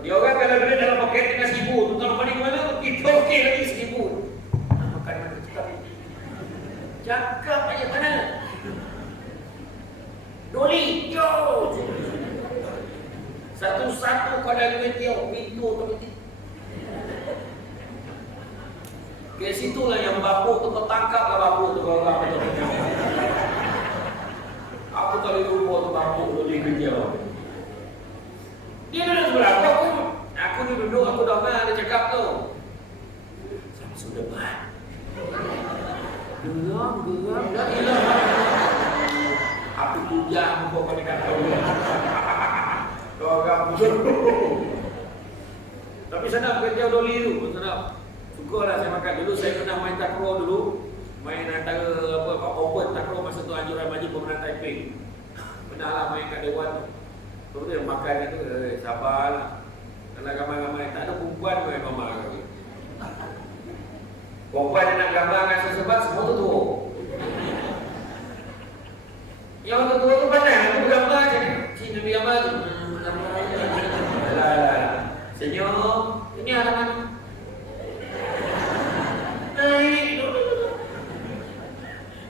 Dia orang kalau bila dalam paket dengan RM1,000, tu kalau paling mana, kita okey lagi RM1,000. Makan mana cakap. Cakap aja mana? Doli, yo! Satu-satu kau dah duit dia, pintu otomatik. Ke situlah yang bapuk tu kau tangkaplah bapuk tu kalau apa tu. Aku kali lupa tu bapuk tu dia kerja. Dia duduk sebelah aku ni duduk, aku dah ada cakap tu. Sampai sudah depan. Geram, dah hilang. Aku tujang muka kau dekat kau. Kau agak musuh. Tapi senang kerja doli tu, senang. Syukurlah saya makan. Dulu saya pernah main takraw dulu. Main antara open takraw masa tu anjuran majlis pemenang Taiping. Pernah lah main kat Dewan tu. Tu dia makan tu, sabarlah. Kalau ramai-ramai tak ada perempuan main gambar lagi. Perempuan yang nak gambarkan sesebat semua tu tu. Yang tu tu pandai, aku bergambar je. Cik Nabi gambar tu. Alah. Senyum. Ini halaman.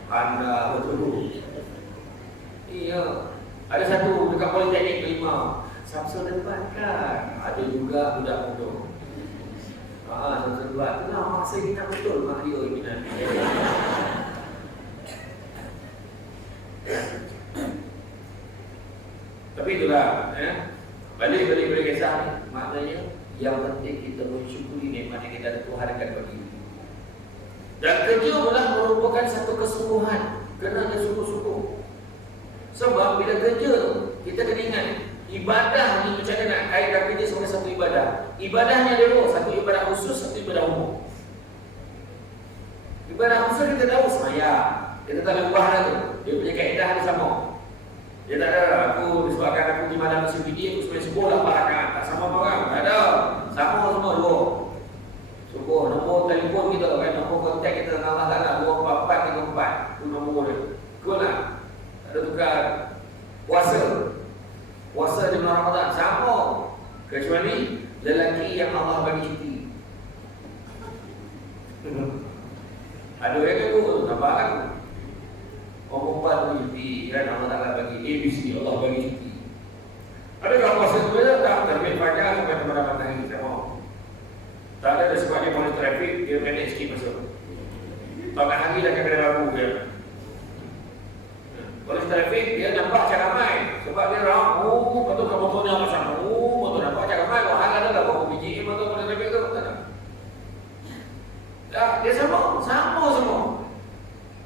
Anda betul. Iya. Ada satu dekat Politeknik Kelima. Samsul depan kan. Ada juga budak muda. Samsul depan. Nah, masa kita betul mak dia ini nanti. Tapi itulah, balik pada kisah ni. Maknanya yang penting kita bersyukuri nikmat yang kita ada Tuhan dekat bagi. Dan kerja pula merupakan satu kesungguhan. Kena ada sungguh-sungguh. Sebab bila kerja tu, kita kena ingat ibadah ni macam mana nak kaitkan kerja sebagai satu ibadah. Ibadahnya ada dua, satu ibadah khusus, satu ibadah umum. Ibadah khusus kita tahu semaya. Kita tak lupa dah tu. Dia punya kaedah dia sama. Dia tak ada aku disebabkan aku di malam CPD aku sebenarnya subuh 8 rakaat. Tak sama orang. Tak ada. Sama semua dua. Subuh nombor telefon kita kan, nombor kontak kita dengan Allah Taala 24434. Itu nombor dia. Cool tak? Tak ada tukar. Puasa. Puasa di bulan Ramadan sama. Kecuali lelaki yang Allah bagi cuti. Ada yang tu nampak aku. Orang perempuan bagi cuti kan, Allah Taala bagi ABC, Allah bagi cuti. Adakah puasa tu dia tak terbit fajar sampai ke malam hari sama. Tak ada sebab dia polis trafik, dia pendek sikit masuk. Tengah hari dah kena lagu dia. Polis trafik dia nampak macam ramai sebab dia betul ke motornya macam betul nampak macam ramai. Kalau hal ada lah berapa biji motor polis trafik tu tak ada. Dia sama semua.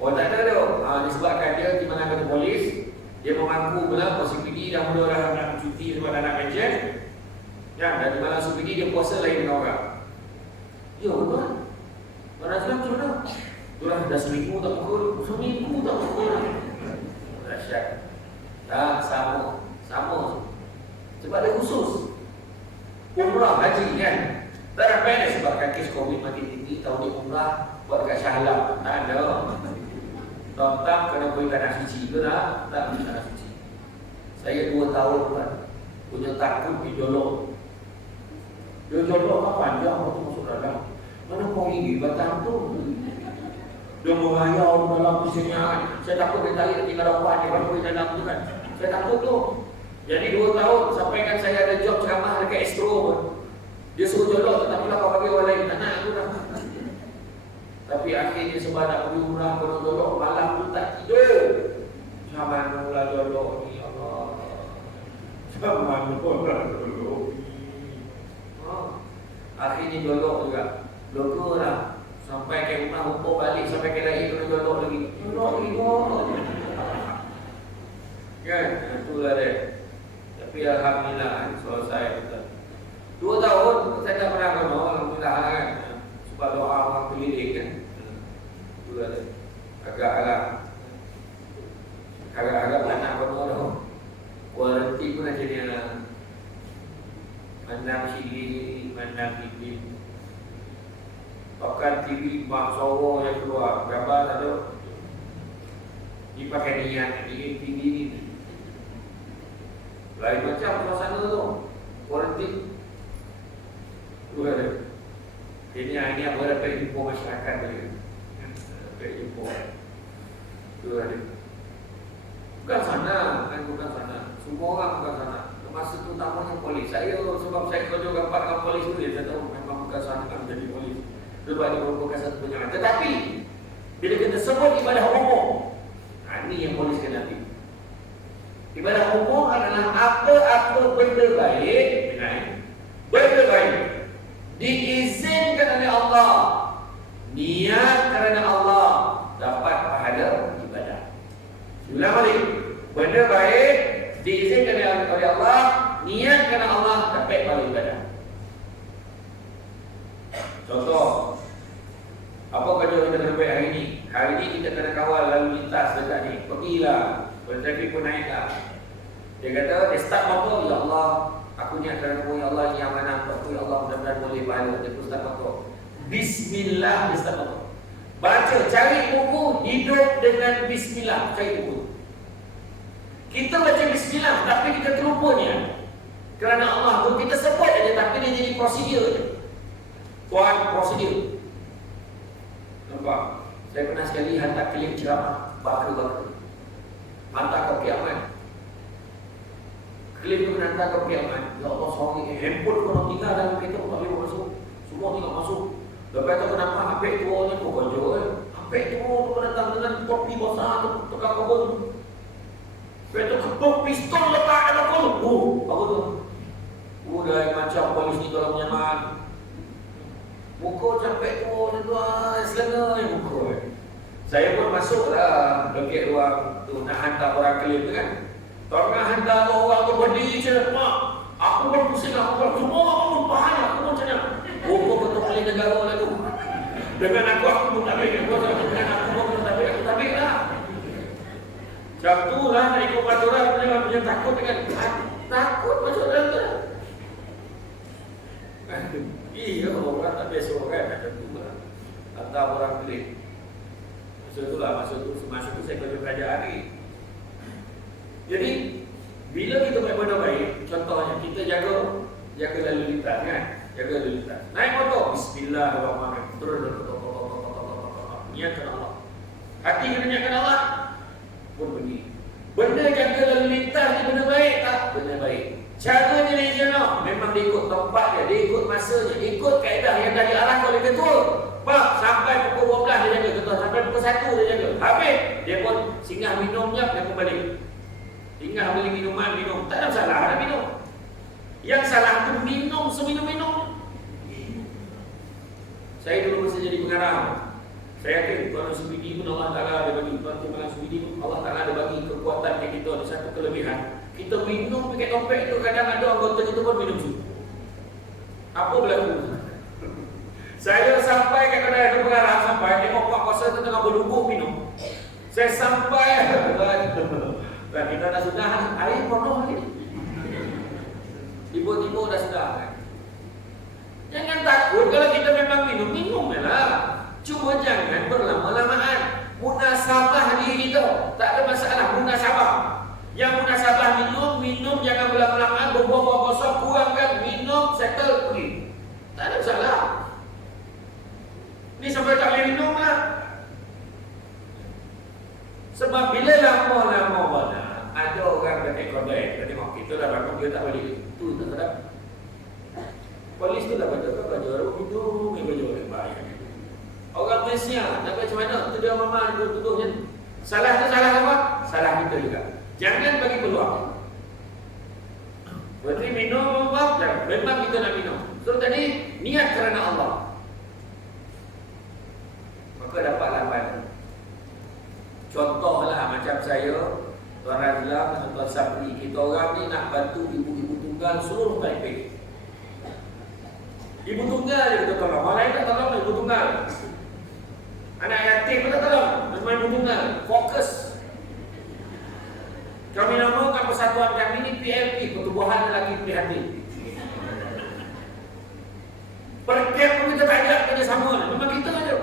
Oh tak ada tu. Disebabkan dia di mana kata polis, dia mengaku pula CPD dah mula dah nak cuti sebab dah nak pension. Ya, dan di mana CPD dia puasa lain dengan orang. Ya betul. Orang Islam macam mana? Itulah dah seminggu tak pukul. Dahsyat. Tak sama. Sebab dia khusus. Umrah haji kan. Tak ada pendek sebabkan kes COVID makin tinggi. Tahun ni umrah buat dekat Shah Alam. Tak ada. Tak kena pergi tanah suci ke tak? Tak pergi tanah suci. Saya 2 tahun kan punya takut dijolok. Dia jolok kan panjang waktu masuk dalam. Mana kau ini batang tu? Dia mengayau dalam pusingnya. Saya takut dia tarik tinggal rawan dia baru pergi dalam tu kan. Saya takut tu. Jadi 2 tahun sampai kan saya ada job ceramah dekat Astro pun. Dia suruh jolok tetapi lah kau bagi orang lain. Tak nak aku dah. Tapi akhirnya sebab nak pergi umrah kena jolok, malam tu tak tidur. Macam mana pula jolok ni Allah. Macam mana pula jolok ni. Akhirnya jolok juga. Logo lah. Sampai ke rumah umpuk balik, sampai ke lahir kena jolok lagi. Jolok. Kan? Itulah dia. Tapi Alhamdulillah selesai betul. 2 tahun saya tak pernah kena. Alhamdulillah kan. Sebab doa orang keliling kan. Itulah dia. Agak-agak anak kena dah. Kuarantin pun macam ni lah. Mandang sini, mandang ini. Bahkan TV mak sorong yang keluar, gambar tak ada. Dia pakai niat, dia TV ni. Lain macam suasana tu. Kuarantin. Dua ada. Ini apa dapat jumpa masyarakat dia. Dapat jumpa. Dua ada. Bukan sana, bukan sana. Semua orang bukan sana. Masa tu utamanya polis. Sebab saya kerja gambar dengan polis tu, saya tahu memang bukan sana kan menjadi polis. Sebab dia merupakan satu penyakit. Tetapi bila kita sebut ibadah umum, ini yang polis kena hati. Ibadah umum adalah apa-apa benda baik, benda baik diizinkan oleh Allah, niat kerana Allah, dapat pahala ibadah. Ulang balik. Benda baik diizinkan oleh Allah, niat kerana Allah, dapat pahala ibadah. Contoh, apa kerja kita kena buat hari ni? Hari ni kita kena kawal lalu lintas dekat ni. Pergilah, trafik pun naik lah. Dia kata, dia start motor, ya Allah, aku niat kerana ya Allah, ini amanah aku, ya Allah, mudah-mudahan boleh pahala. Dia pun start motor. Bismillah, dia start motor. Baca, cari buku hidup dengan Bismillah. Cari buku. Kita baca Bismillah, tapi kita terlupanya. Kerana Allah tu kita sebut aja, tapi dia jadi prosedur je. Tuan prosedur. Nampak? Saya pernah sekali hantar klip ceramah baka-baka. Hantar ke kiamat. Klip tu hantar ke kiamat. Ya Allah, sorry, handphone kau tinggal dalam kereta, tak boleh masuk. Semua tinggal masuk. Lepas tu kenapa apek tua ni kau kerja apek tua tu datang dengan topi basah tu tukar kebun. Lepas tu kebun pistol letak dalam kebun. Apa tu? Udah macam polis ni kalau menyaman. Muka sampai tua, selena yang muka. Saya pun masuklah dekat ruang tu nak hantar orang kelip tu kan. Tengah hantar tu orang tu berdiri je, mak. Aku pun pusing, aku pun semua aku pun paham, aku pun macam mana. Muka ketuk kali negara lalu. Dengan aku pun tak baik. Dengan aku pun tak baik, aku tak baik lah. Macam tu lah nak ikut peraturan punya takut dengan takut masuk dalam tu. Iya, orang tak biasa orang macam tu lah. Hantar orang kelip. Masa tu saya kerja kerajaan ni. Jadi bila kita buat benda baik, contohnya kita jaga lalu lintas kan, jaga lalu lintas. Naik motor, bismillahirrahmanirrahim. Terus niatkan Allah. Hati kena niatkan Allah pun pergi. Benda jaga lalu lintas ni benda baik tak? Benda baik. Caranya dia memang dia ikut tempat dia ikut masanya, ikut kaedah yang dah diarahkan oleh ketua. Pak, sampai pukul 12 dia jaga, contoh sampai pukul 1 dia jaga. Habis dia pun singgah minumnya, dia pun balik. Singgah beli minuman, minum. Tak ada masalah ada minum. Yang salah tu minum seminum-minum. Saya dulu masa jadi pengarah, saya yakin Tuan Subidi pun Allah Ta'ala ada bagi. Tuan Subidi pun Allah Ta'ala ada bagi kekuatan yang kita ada satu kelebihan. Kita minum pakai topek tu, kadang ada anggota kita pun minum susu. Apa berlaku? Saya sampai ke kedai itu pengarah, sampai tengok Pak Kuasa tu tengah berlubuk minum. Saya sampai dan kita dah sudah air penuh ni. Tiba-tiba dah sudah kan. Jangan takut kalau kita memang minum lah. Cuma jangan berlama-lamaan. Munasabah diri kita, tak ada masalah munasabah. Yang munasabah minum jangan berlama-lamaan, berbuah-buah kosong, kurangkan, minum, settle, pergi. Tak ada masalah. Ni sampai tak boleh minum lah. Sebab bila lama-lama ada orang dekat korban, tengok kita dah bangun, dia tak balik. Tu tak sedap. Polis tu dah baca orang minum, yang baca orang baik. Orang Malaysia, nak macam mana? Tu dia mama tuduh je. Salah tu salah apa? Salah kita juga. Jangan bagi peluang. Berarti minum apa? Jangan. Memang kita nak minum. So tadi niat kerana Allah. Maka dapatlah pahala. Contohlah macam saya, Tuan Razlan dan Tuan Sabri, kita orang ni nak bantu ibu-ibu tunggal seluruh Taipei. Ibu tunggal je kita tolong, orang lain tak tolong ibu tunggal. Anak yatim pun tak tolong, memang ibu tunggal. Fokus. Kami namakan persatuan kami ni PLP, Pertubuhan Lelaki Prihatin. Per cap pun kita tak ajak kerjasama, memang kita ada.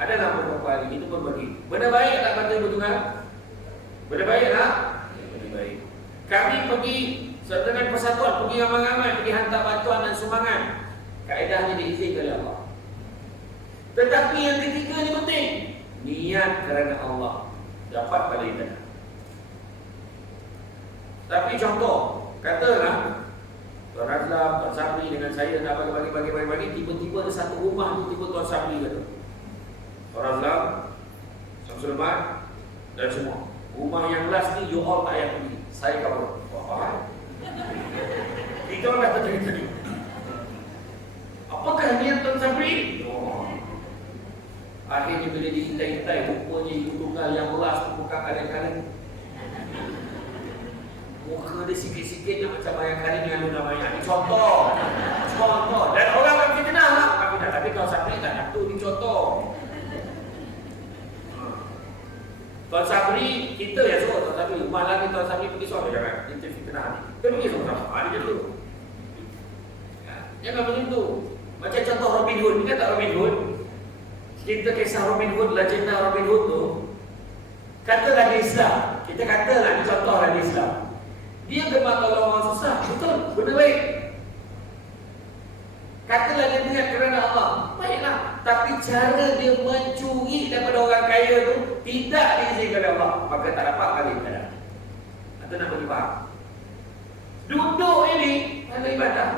Adalah beberapa hari itu berbagi. Benda baik tak bantu ibu tunggal? Benda baik tak? Benda baik. Kami pergi dengan persatuan, pergi ramai-ramai, pergi hantar bantuan dan sumbangan. Kaedahnya diizinkan oleh Allah. Tetapi yang ketiga ni penting. Niat kerana Allah. Dapat pada ibadah. Tapi contoh, katalah Tuan Razlan, Tuan Sabri dengan saya nak bagi-bagi, tiba-tiba ada satu rumah tu, tiba Tuan Sabri kata, Tuan Razlan, Syamsul Mat dan semua, rumah yang last ni you all tak payah pergi, saya cover. Wah, kita dah terjadi. Apakah niat Tuan Sabri? Akhirnya bila dihintai-hintai, rupanya ibu tunggal yang last tu bukan kadang-kadang muka dia sikit-sikitnya macam bayang kali dengan lunar mayat. Ini contoh. Dan orang akan fitnah lah. Tapi Tuan Sabri tak nak tu, ini contoh. Tuan Sabri, kita yang suruh Tuan Sabri. Rumah lagi Tuan Sabri pergi suara, jangan. Itu fitnah ni. Kita pergi sama-sama. Dia macam tu. Jangan macam tu. Macam contoh Robin Hood. Ni kan tak Robin Hood. Kita kisah Robin Hood, legenda Robin Hood tu. Katalah di Islam. Kita katalah ni contohlah di Islam. Dia gemar tolong orang susah. Betul, benda baik. Katalah dia niat kerana Allah. Baiklah. Tapi cara dia mencuri daripada orang kaya tu tidak diizinkan oleh Allah. Maka tak dapat kali ibadah. Atau nak bagi faham. Duduk ini ada ibadah.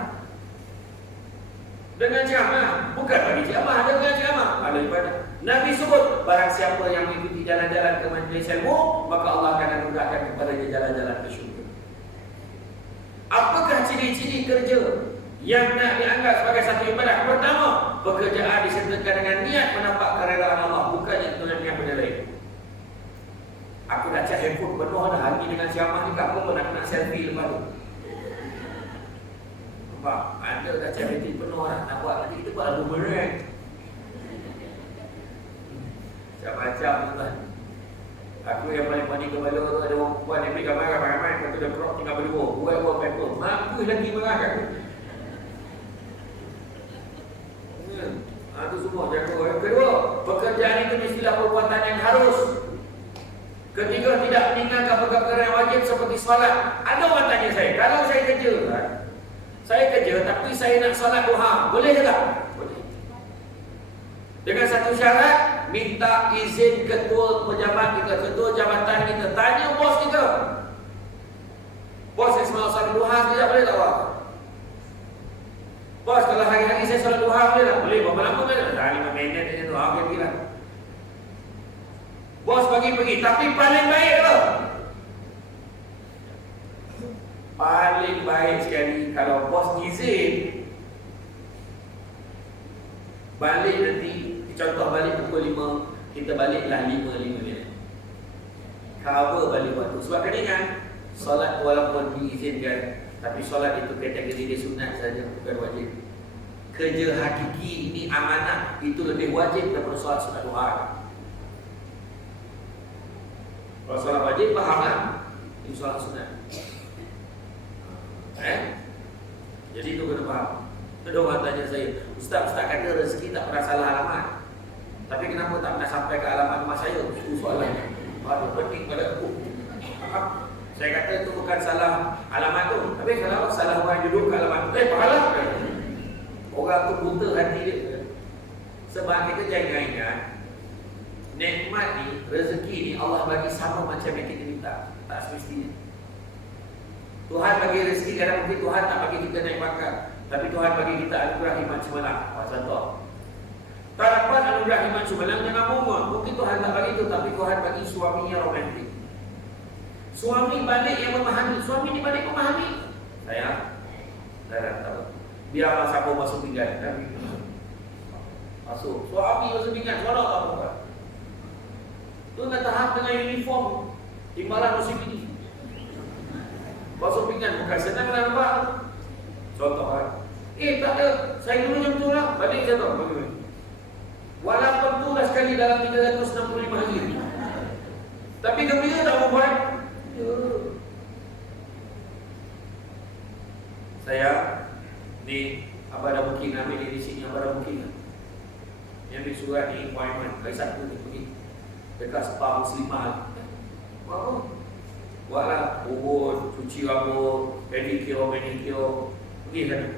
Dengan ceramah. Bukan bagi ceramah, ada dengan ceramah. Ada ibadah. Nabi sebut, barang siapa yang mengikuti jalan-jalan ke majlis ilmu, maka Allah akan anugahkan kepada dia jalan-jalan ke syurga. Apakah ciri-ciri kerja yang nak dianggap sebagai satu ibadah. Pertama, pekerjaan disertakan dengan niat mendapat keredaan Allah, bukannya dengan niat benda lain. Aku dah cek handphone penuh dah hari dengan siamah ni, apa pun nak selfie lepas tu. Nampak? Anda dah cek handphone penuh dah, nak buat lagi, kita buat lagu mereng. Macam-macam tuan. Aku yang paling panik kepala tu, ada orang perempuan yang ambil gambar ramai-ramai, lepas tu dia crop tinggal berdua, buat paper, mampus lagi marah kat aku. Itu semua jaga. Yang kedua, pekerjaan itu mestilah perbuatan yang harus. Ketiga, tidak meninggalkan perkara yang wajib seperti solat. Ada orang tanya saya, kalau saya kerja kan, saya kerja tapi saya nak solat duha, boleh ke tak? Boleh. Dengan satu syarat, minta izin ketua pejabat kita, ketua jabatan kita, tanya bos kita. Bos, saya semalam solat duha sekejap boleh tak Pak? Bos, kalau hari-hari saya solat duha boleh tak? Boleh, berapa lama boleh tak? 5 minit je tu, okey pergi lah. Bos pergi, tapi paling baik ke? Paling baik sekali kalau bos izin balik nanti, contoh balik pukul 5, kita baliklah 5 minit. Cover balik waktu. Sebab kan solat walaupun diizinkan, tapi solat itu kategori dia sunat saja, bukan wajib. Kerja hakiki ini amanah, itu lebih wajib daripada solat sunat duha. Kalau solat wajib fahamlah, ini solat sunat. Jadi itu kena faham. Ada orang tanya saya, Ustaz kata rezeki tak pernah salah alamat, tapi kenapa tak pernah sampai ke alamat rumah saya? Itu soalannya. Itu penting pada aku. Saya kata itu bukan salah alamat tu, tapi kalau salah orang duduk ke alamat tu, pahala. Orang tu buta hati dia. Sebab kita jangan ingat, nikmat ni, rezeki ni Allah bagi sama macam yang kita minta. Tak semestinya. Tuhan bagi rezeki, kadang mungkin Tuhan tak bagi kita naik pangkat, tapi Tuhan bagi kita anugerah iman semalam. Contoh, tak dapat anugerah iman semalam, jangan mohon. Mungkin Tuhan tak bagi itu, tapi Tuhan bagi suaminya romantik. Suami balik yang memahami, suami ni balik memahami. Saya dah tahu. Biar masa aku masuk pinggan, masuk. Suami masuk pinggan, solat tak apa. Tu nak tahap dengan uniform timbalan musim ini. Masuk pinggan bukan senang lah nampak. Contoh kan, tak ada, saya dulu yang betul lah, balik je tau. Walaupun tu dah sekali dalam 365 hari, tapi gembira tak mau buat. Saya ni Abah dah booking, ambil di sini, Abah dah booking. Yang ambil surat ni appointment hari Sabtu ni pergi dekat spa muslimah. Apa? Buatlah urut, cuci rambut, pedicure, manicure, pergi sana.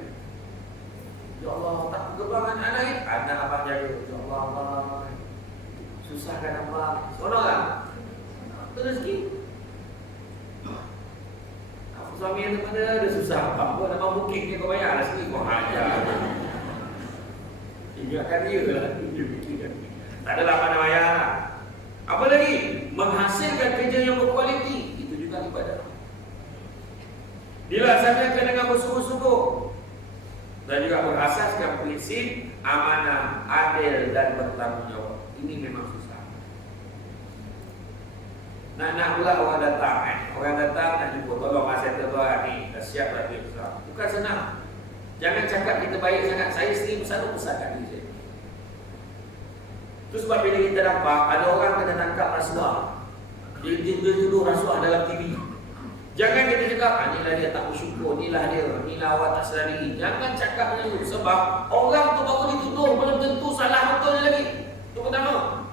Ya Allah, tak kebangan anak. Anak abang jaga. Ya Allah, abang susahkan abang. Sonoklah. Itu rezeki. Suami yang teman dia susah. Apa nak booking ni kau bayar lah sini, kau hajar. Ingatkan dia lah. Tak adalah mana bayar lah. Apa lagi? Menghasilkan kerja yang berkualiti. Itu juga ibadah. Dilaksanakan dengan bersungguh-sungguh dan juga berasaskan prinsip amanah, adil dan bertanggungjawab. Ini memang susah. Nak pula orang datang orang datang nak jumpa, tolong saya tuan ni, dah siap dah duit besar. Bukan senang. Jangan cakap kita baik sangat. Saya sendiri selalu besarkan diri saya. Itu sebab bila kita nampak ada orang kena tangkap rasuah, dia tuduh rasuah dalam TV. Jangan kita cakap, inilah dia tak bersyukur, inilah dia, inilah awak tak sedar diri. Jangan cakap macam itu. Sebab orang tu baru dituduh, belum tentu salah betul lagi. Itu pertama.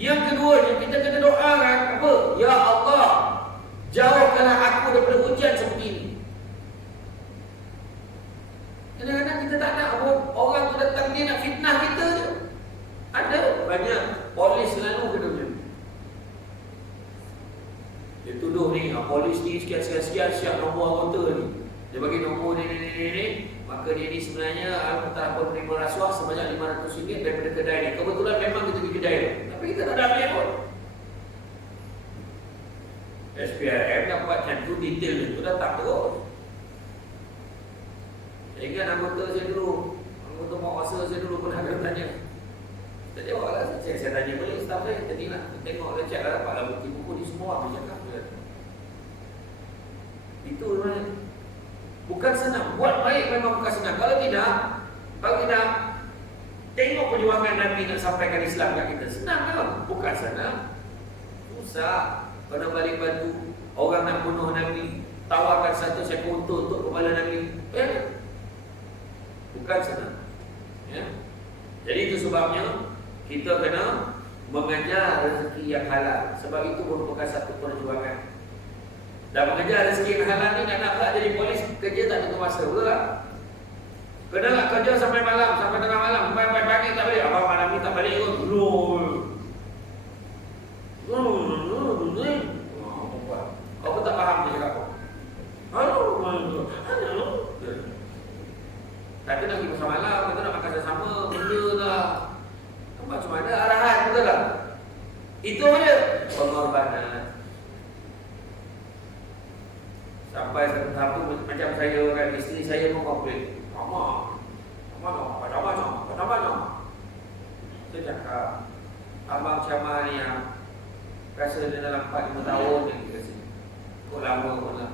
Yang kedua, kita kena doakan apa? Ya Allah, jauhkanlah aku daripada ujian seperti ini. Kadang-kadang kita tak nak orang tu datang, dia nak fitnah kita je. Ada banyak polis selalu kena macam. Dia tuduh ni, polis ni sekian-sekian siap nombor anggota ni. Dia bagi nombor ni, maka dia ni sebenarnya telah menerima rasuah sebanyak RM500 daripada kedai ni. Kebetulan memang kita pergi kedai tu, tapi kita tak ada ambil pun. SPRM dah buat macam tu, detail tu datang terus. Saya ingat anggota saya dulu, anggota penguasa saya dulu pernah ada tanya. Saya jawab lah, saya tanya balik staff saya, tadi nak tengok dia cakap dapat lah bukti buku ni semua dia cakap. Itu sebenarnya bukan senang. Buat baik memang bukan senang. Kalau tidak tengok perjuangan Nabi nak sampaikan Islam kat kita. Senang kan? Bukan senang. Susah. Kena balik batu, orang nak bunuh Nabi, tawarkan satu ekor unta untuk kepala Nabi. Bukan senang. Ya. Jadi itu sebabnya kita kena mengejar rezeki yang halal. Sebab itu merupakan satu perjuangan. Dan mengejar rezeki yang halal ni nak pula jadi polis, kerja tak tentu masa, betul tak? Kena nak kerja sampai malam, sampai tengah malam, sampai pagi tak balik. Abang malam ni tak balik kot. Apa tak faham dia cakap apa? Tapi nak pergi pasal malam, kita nak makan sama, benda tak. Macam mana arahan, betul tak? Itu aja pengorbanan. Sampai satu tahap tu macam saya kan, isteri saya pun komplain. Mama macam. Saya cakap, abang Syamah ni yang rasa dia dalam 4-5 tahun ni kita sini. Kau lama pun lah.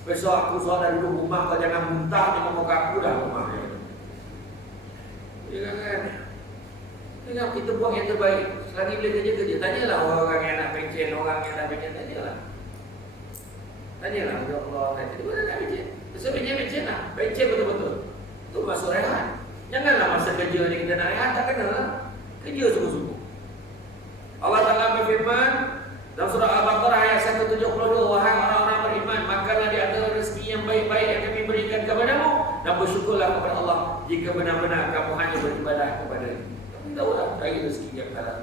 Besok aku suruh dah duduk rumah, kau jangan muntah dengan muka aku dah rumah dia. Ya kan? Tengok kita buat yang terbaik. Selagi bila kerja, tanyalah orang yang nak pencen, orang yang nak pencen, tanyalah. Ya Allah, kata dia boleh tak pencen? Besok pencen lah. Pencen betul-betul. Itu masuk rehat. Janganlah masa kerja ni kita nak rehat, tak kena lah. Kerja sungguh-sungguh. Allah Ta'ala berfirman dalam surah Al-Baqarah ayat 172, wahai orang-orang beriman, makanlah di antara rezeki yang baik-baik yang kami berikan kepadamu, dan bersyukurlah kepada Allah jika benar-benar kamu hanya beribadah kepada-Nya. Kamu tahulah cari rezeki yang halal.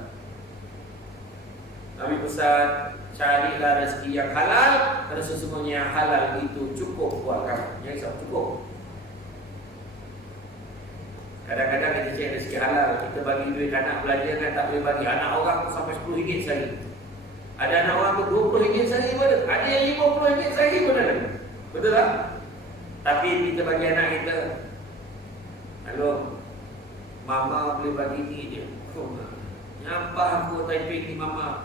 Nabi pesan, carilah rezeki yang halal, kerana sesungguhnya yang halal itu cukup buat kamu. Yang isap cukup. Kadang-kadang kita cari rezeki halal, kita bagi duit anak belajar kan tak boleh bagi. Anak orang tu sampai RM10 sehari. Ada anak orang tu RM20 sehari pun ada. Ada yang RM50 sehari pun ada. Betul tak? Tapi kita bagi anak kita, halo, mama boleh bagi ni je. Nyampah aku typing ni mama.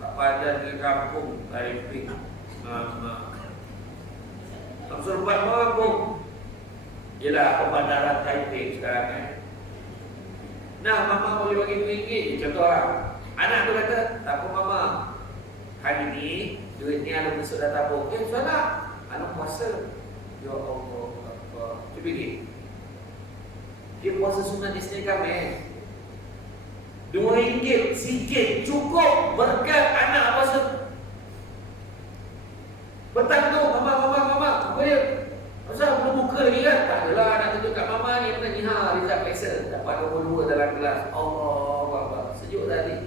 Tak padan ke kampung typing. Mama. Tak serbat kampung. Yelah pembandaran typing sekarang kan. Nah, mama boleh bagi RM2. Contoh lah. Anak tu kata, tak apa mama, hari ni duit ni ada masuk dah tabung. Salah. Anak puasa. Ya Allah, apa? Cuba fikir. Dia puasa sunat isteri kami. RM2 sikit cukup berkat anak puasa. Petang tu, mama, apa dia? Pasal belum buka lagi kan? Tak adalah, nak tunjuk kat mama ni pernah ni result Excel dapat 22 dalam kelas. Allah, sejuk tadi.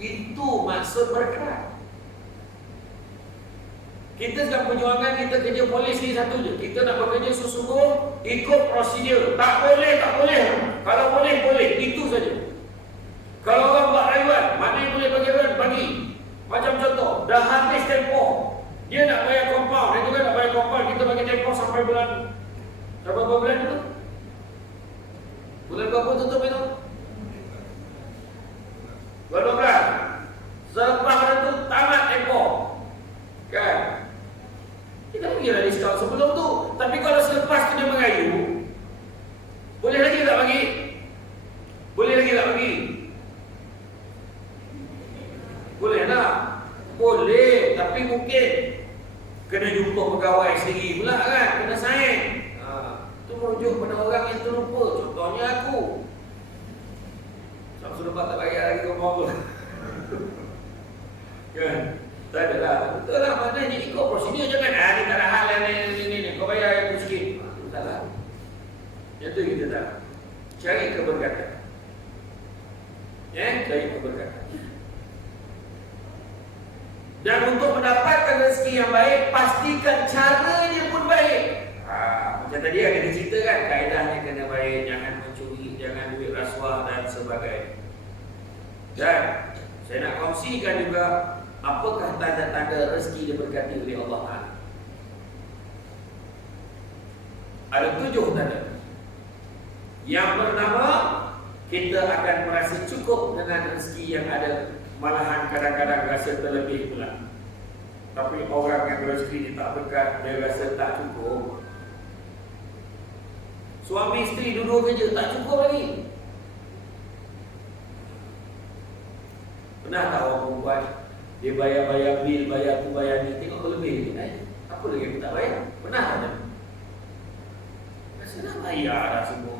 Itu maksud berkat. Kita sedang perjuangan, kita kerja polis ni satu je. Kita nak bekerja sungguh-sungguh, ikut prosedur. Tak boleh. Kalau boleh, itu saja. Kalau orang buat rayuan, mana yang boleh bagi rayuan, bagi. Macam contoh, dah habis tempoh, dia nak bayar compound, dia juga nak bayar compound, kita bagi tempoh sampai bulan berapa bulan itu? Bulan berapa tutup itu? Bulan 12. Selepas itu tamat tempoh. Kan? Kita pergilah diskaun sebelum tu. Tapi kalau selepas tu dia mengayu, boleh lagi tak bagi? Boleh tak? Boleh, tapi mungkin kena jumpa pegawai sendiri pula kan, kena sign. Itu merujuk pada orang yang terlupa. Contohnya aku. Samsul lepas tak bayar lagi kau apa. Kan? Tak adalah. Betul lah, maknanya ikut prosedur. Jangan ni tak ada hal ni. Kau bayar aku sikit. Itu salah. Yang tu kita tak. Cari keberkatan. Cari keberkatan. Dan untuk mendapatkan rezeki yang baik, pastikan caranya pun baik. Macam tadi ada cerita kan, kaedahnya kena baik, jangan mencuri, jangan duit rasuah dan sebagainya. Dan saya nak kongsikan juga apakah tanda-tanda rezeki diberkati oleh Allah Ta'ala. Ada 7 tanda. Yang pertama, kita akan merasa cukup dengan rezeki yang ada. Malahan kadang-kadang rasa terlebih pula. Tapi orang yang rezeki tak berkat, dia rasa tak cukup. Suami isteri duduk kerja tak cukup lagi. Pernah tak orang perempuan dia bayar bil, bayar tu, bayar ni, tengok berlebih ni, apa lagi aku tak bayar? Pernah tak? Rasa dah bayar dah semua.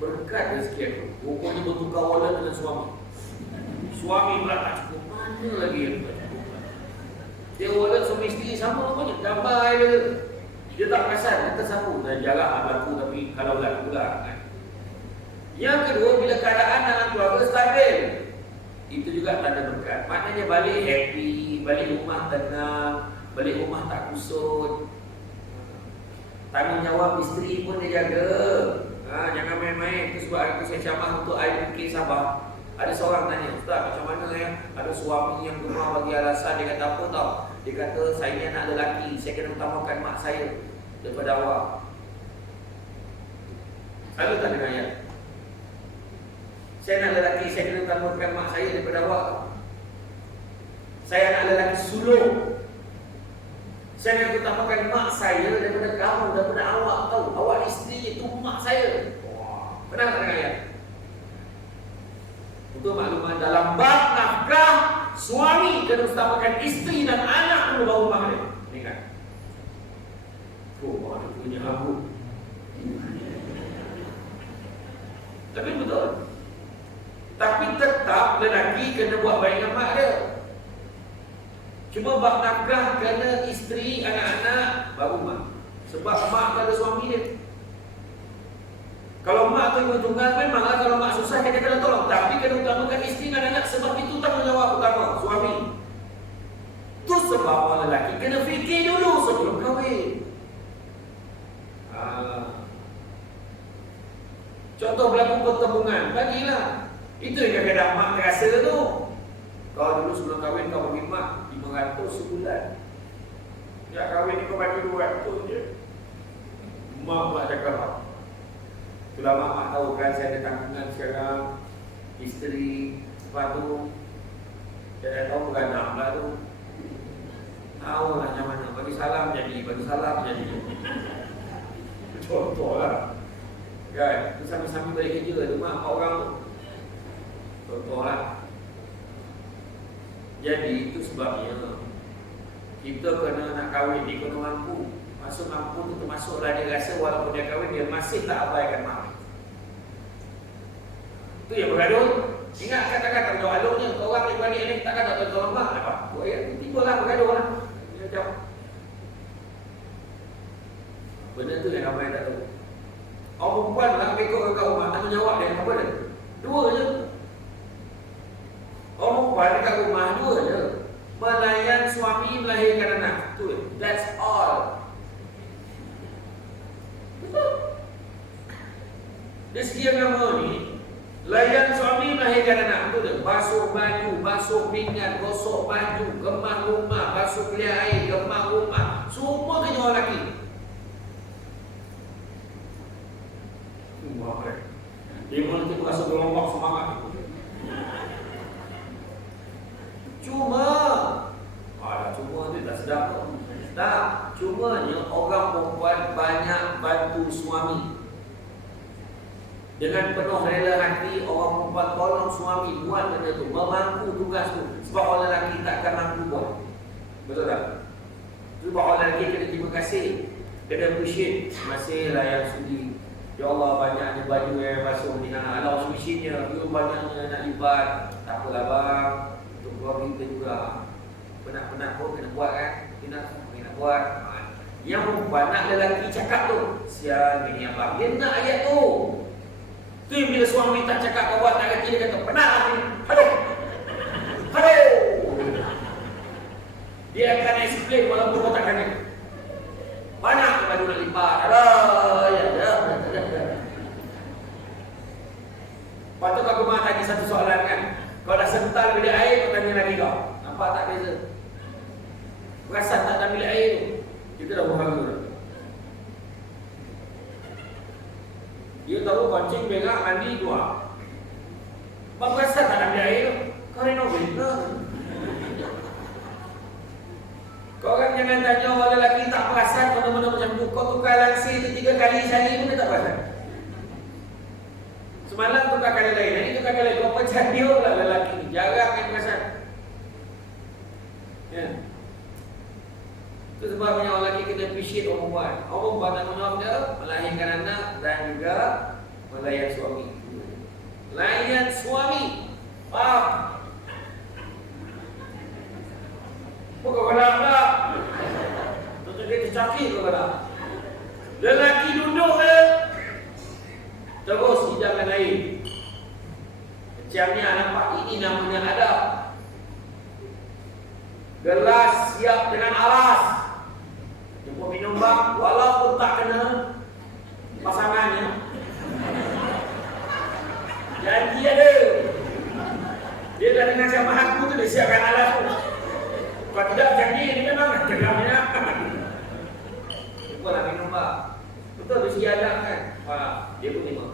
Berkat rezeki aku, rupanya bertukar wala dengan suami. Suami pula tak cukup, mana lagi yang tak cukup? Dia wala suami isteri sama rupanya, gambar dia tak perasan, kata sapu, dan jarang berlaku, tapi kalau berlaku pula kan. Yang kedua, bila keadaan dalam keluarga stabil, itu juga tanda berkat. Maknanya balik happy, balik rumah tenang, balik rumah tak kusut. Tanggungjawab isteri pun dia jaga. Jangan main-main. Itu sebab aku saya camah untuk air fikir Sabah. Ada seorang tanya, Ustaz macam mana ya? Ada suami yang rumah bagi alasan, dia kata apa tau? Dia kata saya ni anak lelaki, saya kena utamakan mak saya daripada awak. Selalu tak dengar ayat? Saya anak lelaki, saya kena utamakan mak saya daripada awak. Saya anak lelaki sulung, saya nak utamakan mak saya daripada kamu, daripada awak tahu. Awak isteri itu mak saya. Wah, pernah tak dengar ayat? Untuk makluman, dalam bab nafkah, suami kena utamakan isteri dan anak dulu baru mak dia. Ingat. Oh, ada punya abu. Tapi betul. Tapi tetap lelaki kena buat baik dengan mak dia. Cuma bab nafkah kena isteri, anak-anak, baru mak. Sebab mak tak ada suami dia. Kalau mak tu ibu tunggal, memanglah kalau mak susah kita kena tolong. Tapi kena utamakan isteri dan anak, sebab itu tanggungjawab utama suami. Itu sebab orang lelaki kena fikir dulu sebelum kahwin. Contoh berlaku pertembungan, bagilah. Itu yang kadang-kadang mak terasa tu. Kau dulu sebelum kahwin kau bagi mak 500 sebulan. Ya kahwin ni kau bagi 200 je. Mak pula cakap, itulah mak tahu kan saya ada tanggungan sekarang, isteri, lepas tu saya dah tahu beranak pula tu. Tahu lah macam mana, bagi salam jadi. Contoh lah kan, tu sambil-sambil balik kerja tu mak orang tu. Contoh lah. Jadi itu sebabnya kita kena nak kahwin ni kena mampu. Masuk mampu tu termasuklah dia rasa walaupun dia kahwin dia masih tak abaikan mak. Itu yang bergaduh. Ingat kata-kata kalau alurnya kau orang balik ni takkan tak tolong mak apa? Buat ya, tiba-tibalah bergaduh lah. Dia jawab. Benda tu yang ramai tak tahu. Orang perempuan nak ikut kat rumah, tanggungjawab dia apa dia? 2 je. Orang perempuan dekat rumah 2 je. Melayan suami, melahirkan anak. Tu, that's all. Betul. Dari segi agama ni, layan suami, melahirkan anak. Betul tak? Basuh baju, basuh pinggan, gosok baju, kemah rumah, basuh belia air, kemah rumah. Semua kerja orang lelaki. Dia mula kita rasa gelombang semangat. Cuma dia tak sedap tu. Tak, cumanya orang perempuan banyak bantu suami. Dengan penuh rela hati, orang perempuan tolong suami buat benda tu, memangku tugas tu. Sebab orang lelaki takkan mampu buat. Betul tak? Sebab orang lelaki kena terima kasih, kena appreciate. Masih layan sudi. Ya Allah, banyaknya baju yang basuh ni. Ada washing machine-nya, banyaknya nak lipat. Tak apalah bang, untuk keluarga kita juga. Penat-penat pun kena buat kan. Kita nak buat. Yang perempuan nak lelaki cakap tu, sial bini abang, dia nak ayat tu. Tu yang bila suami tak cakap kau buat, tak kata, dia kata penat ni. Aduh. Dia akan explain walaupun kau tak kena. Banyak baju nak lipat. Lepas tu kau kemah tanya satu soalan kan. Kau dah sental bilik air, kau tanya lagi kau. Nampak tak beza? Perasan tak dalam bilik air tu? Kita dah Dia tahu kucing berak mandi keluar. Bang rasa tak ambil air tu. Kau renovate lah. Kau orang jangan tanya orang lelaki tak perasan benda-benda macam tu. Kau tukar langsir tu 3 kali sehari pun dia tak perasan. Semalam tukar kali lain, hari tukar kali lain. Kau percaya dia lah lelaki ni. Jarang yang perasan. Ya. Itu sebabnya orang lelaki kena appreciate orang perempuan. Orang perempuan tanggung jawab dia melahirkan anak dan juga melayan suami. Layan suami. Faham? Bukan kau nak tak? Tentu dia tercakit kau nak. Lelaki duduk ke? Terus hidangkan air. Macamnya nampak ini namanya adab. Gelas siap dengan alas. Jemput minum bang, walaupun tak kena pasangannya. Janji ada. Dia dah dengan sama aku tu dia siapkan alas tu. Kalau tidak janji ni memang geramnya. Jemput lah minum bang. Betul tu si adab kan? Dia pun terima.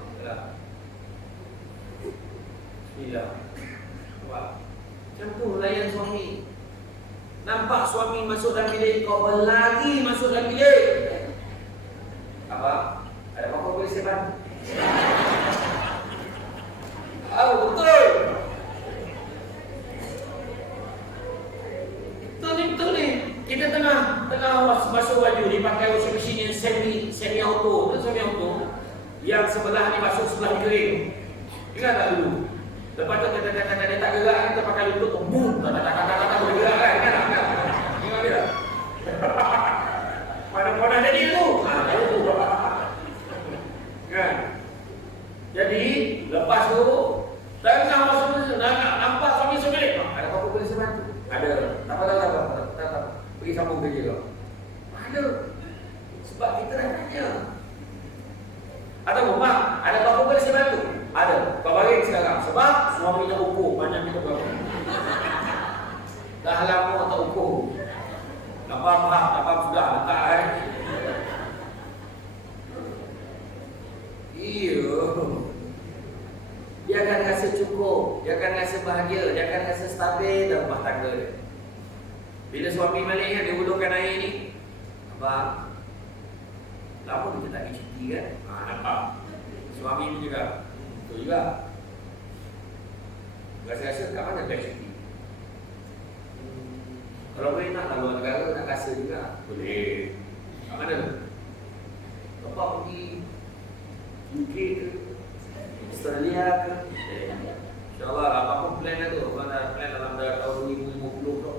Bismillah. Macam tu layan suami. Nampak suami masuk dalam bilik, kau berlari masuk dalam bilik. Apa? Ada apa-apa boleh saya bantu? Betul. Betul ni. Kita tengah basuh baju ni pakai washing machine yang semi auto. Semi auto. Yang sebelah ni basuh, sebelah ni kering. Ingat tak dulu? Lepas tu dia tak gerak, kita pakai lutut, boom, tak boleh gerak kan? Ingat dia? Mana jadi tu? Kan? Jadi, lepas tu, tengah masuk nampak suami sebelik. Ada apa-apa boleh saya bantu? Ada. Tak apa. Pergi sambung kerja kau. Ada. Sebab kita dah tanya. Atau mak, ada apa-apa boleh saya bantu? Ada. Kau bagi sekarang. Sebab suami nak ukur banyak kita berapa. Dah lama tak ukur. Tak faham sudah. Letak kan. Iya. Dia akan rasa cukup. Dia akan rasa bahagia. Dia akan rasa stabil dalam rumah tangga dia. Bila suami balik kan, dia hulurkan air ni. Abang, lama kita tak pergi cuti kan? Nampak. Suami pun juga. Betul juga. Rasa-rasa kat mana best cuti? Kalau boleh nak luar negara, nak rasa juga. Boleh. Kat mana? Bapak pergi UK ke? Australia ke? InsyaAllah lah, apa-apa plan dah tu. Abang dah plan dalam tahun 2050 tu.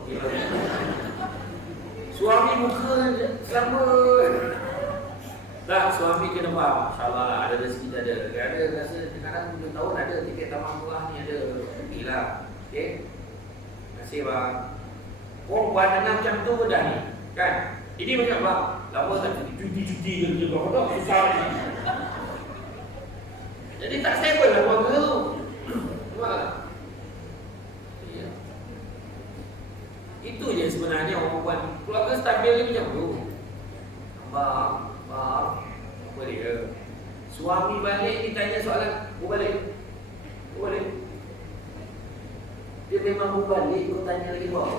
Suami muka selama. Dah, suami kena faham. InsyaAllah lah, ada rezeki dah ada. Ada rasa kadang 7 tahun ada tiket taman murah ni ada. Pergilah. Okay? Terima kasih bang. Perempuan dengan macam tu pun dah ni. Kan? Ini macam bang. Lama tak cuti-cuti ke kau tak susah ni. Jadi tak stable lah keluarga tu. Nampak? Ya. Itu je sebenarnya orang perempuan. Keluarga stabil ni macam tu. Nampak? Apa dia? Suami balik ditanya soalan, balik. Dia memang balik, kau tanya lagi kau.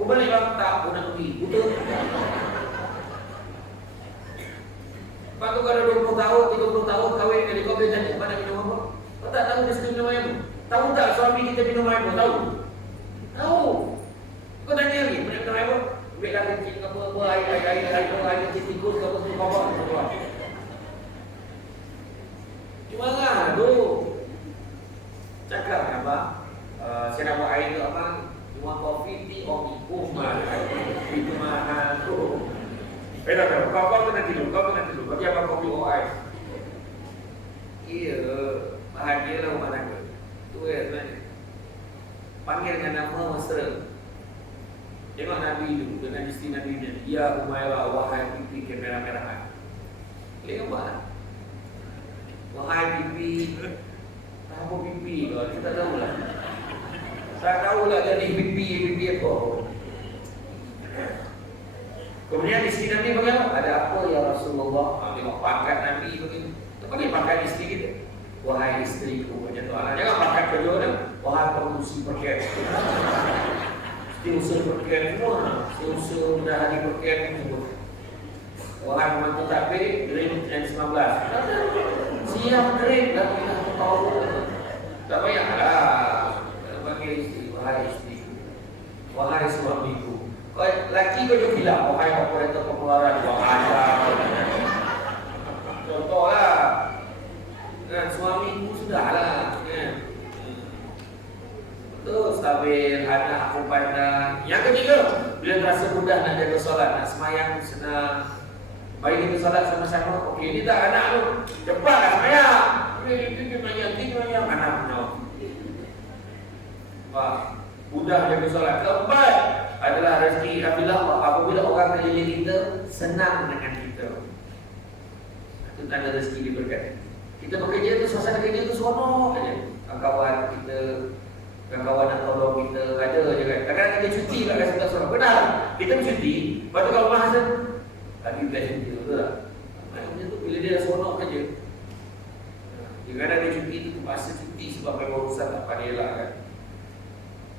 Balik bang, tak, aku nak pergi. Betul. Lepas tu kalau 20 tahun, 30 tahun kahwin kali kau boleh tanya, mana minum apa? Kau tak tahu dia suka minum air apa? Tahu tak suami kita minum air apa? Tahu. Kau tanya lagi, mana minum air apa? Ambillah kencing apa air kencing tikus ke apa semua. Cuma lah tu. Cakap apa? Saya nak buat air tu apa? Cuma kopi, tea, omi. Mahal. Itu mahal tu. Tak. Kau kena tidur. Bagi apa kopi o ais? Iya, bahagialah rumah tangga. Itu ya sebenarnya. Panggil dengan nama mesra. Tengok Nabi itu dengan isteri Nabi dia. Ya Umairah, wahai pipi kemerah-merahan. Lihat apa? Wahai pipi. Apa pipi kau? Kita tak tahulah. Tak tahulah jadi pipi apa. Kemudian isteri Nabi bagaimana? Ada apa ya Rasulullah? Tengok pangkat Nabi begini. Setiausaha perkara semua, setiausaha mudah hari perkara semua. Orang membantu takbir, grade N19. Siap grade, dah tidak tahu. Tak payahlah. Bagi isteri, wahai isteri, wahai suamiku. Laki kau juga bilang, wahai operator pengeluaran, wahai. Contohlah, kan suamiku sudahlah. Kan? Betul, stabil, anak aku pandang. Yang ketiga, bila terasa mudah nak jaga solat, nak semayang senang. Mari kita solat sama-sama. Okey, ini tak anak tu. Cepatlah semayang. Ini anak punya. Mudah jaga solat. Keempat adalah rezeki apabila orang keliling kita senang dengan kita. Itu tanda rezeki diberkati. Kita bekerja tu, suasana kerja tu seronok saja. Kawan kita, kawan nak tolong kita, ada je kan. Kadang-kadang kita cuti kat rasa tak seronok. Benar, kita cuti. Lepas tu kalau mahasiswa lagi best dia betul tak? Maknanya tu bila dia dah seronok saja. Kadang-kadang dia cuti tu terpaksa cuti sebab memang urusan tak pandai lah kan.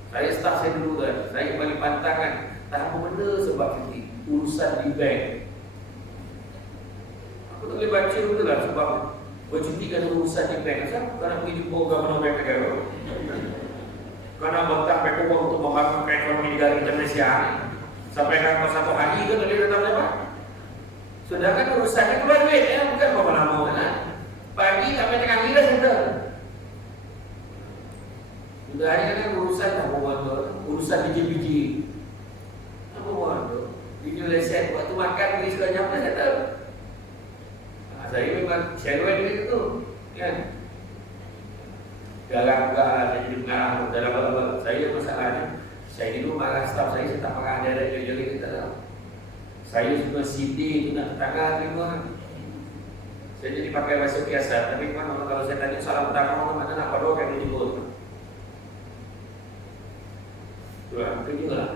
Saya staf saya dulu kan, saya paling pantang kan, tak apa benda sebab cuti, urusan di bank. Aku tak boleh baca betul lah sebab bercuti kan urusan di bank. Kenapa? Kau nak pergi jumpa Gubernur Bank Negara, kau nak bentang paperwork untuk membangunkan ekonomi negara kita Malaysia ni. Sampai kan kau satu hari ke tak boleh datang dapat. Sedangkan urusannya keluar duit, bukan berapa lama kan. Pagi sampai tengah hari dah settle. Sudah hari kan urusan tak berbuat tu, urusan biji-biji. Apa buat tu? Biji lesen, waktu makan beri sebanyak apa settle. Saya memang syarwan duit tu, kan? Garang-garang saya jadi pengarah dalam apa. Saya masalahnya, saya dulu marah staff saya tak marah direct jadi kita tahu. Saya juga CD tu nak tetangga terima. Saya jadi pakai bahasa biasa, tapi kalau saya tanya salam pertama mana nak pada orang yang dijemput. Itu juga lah.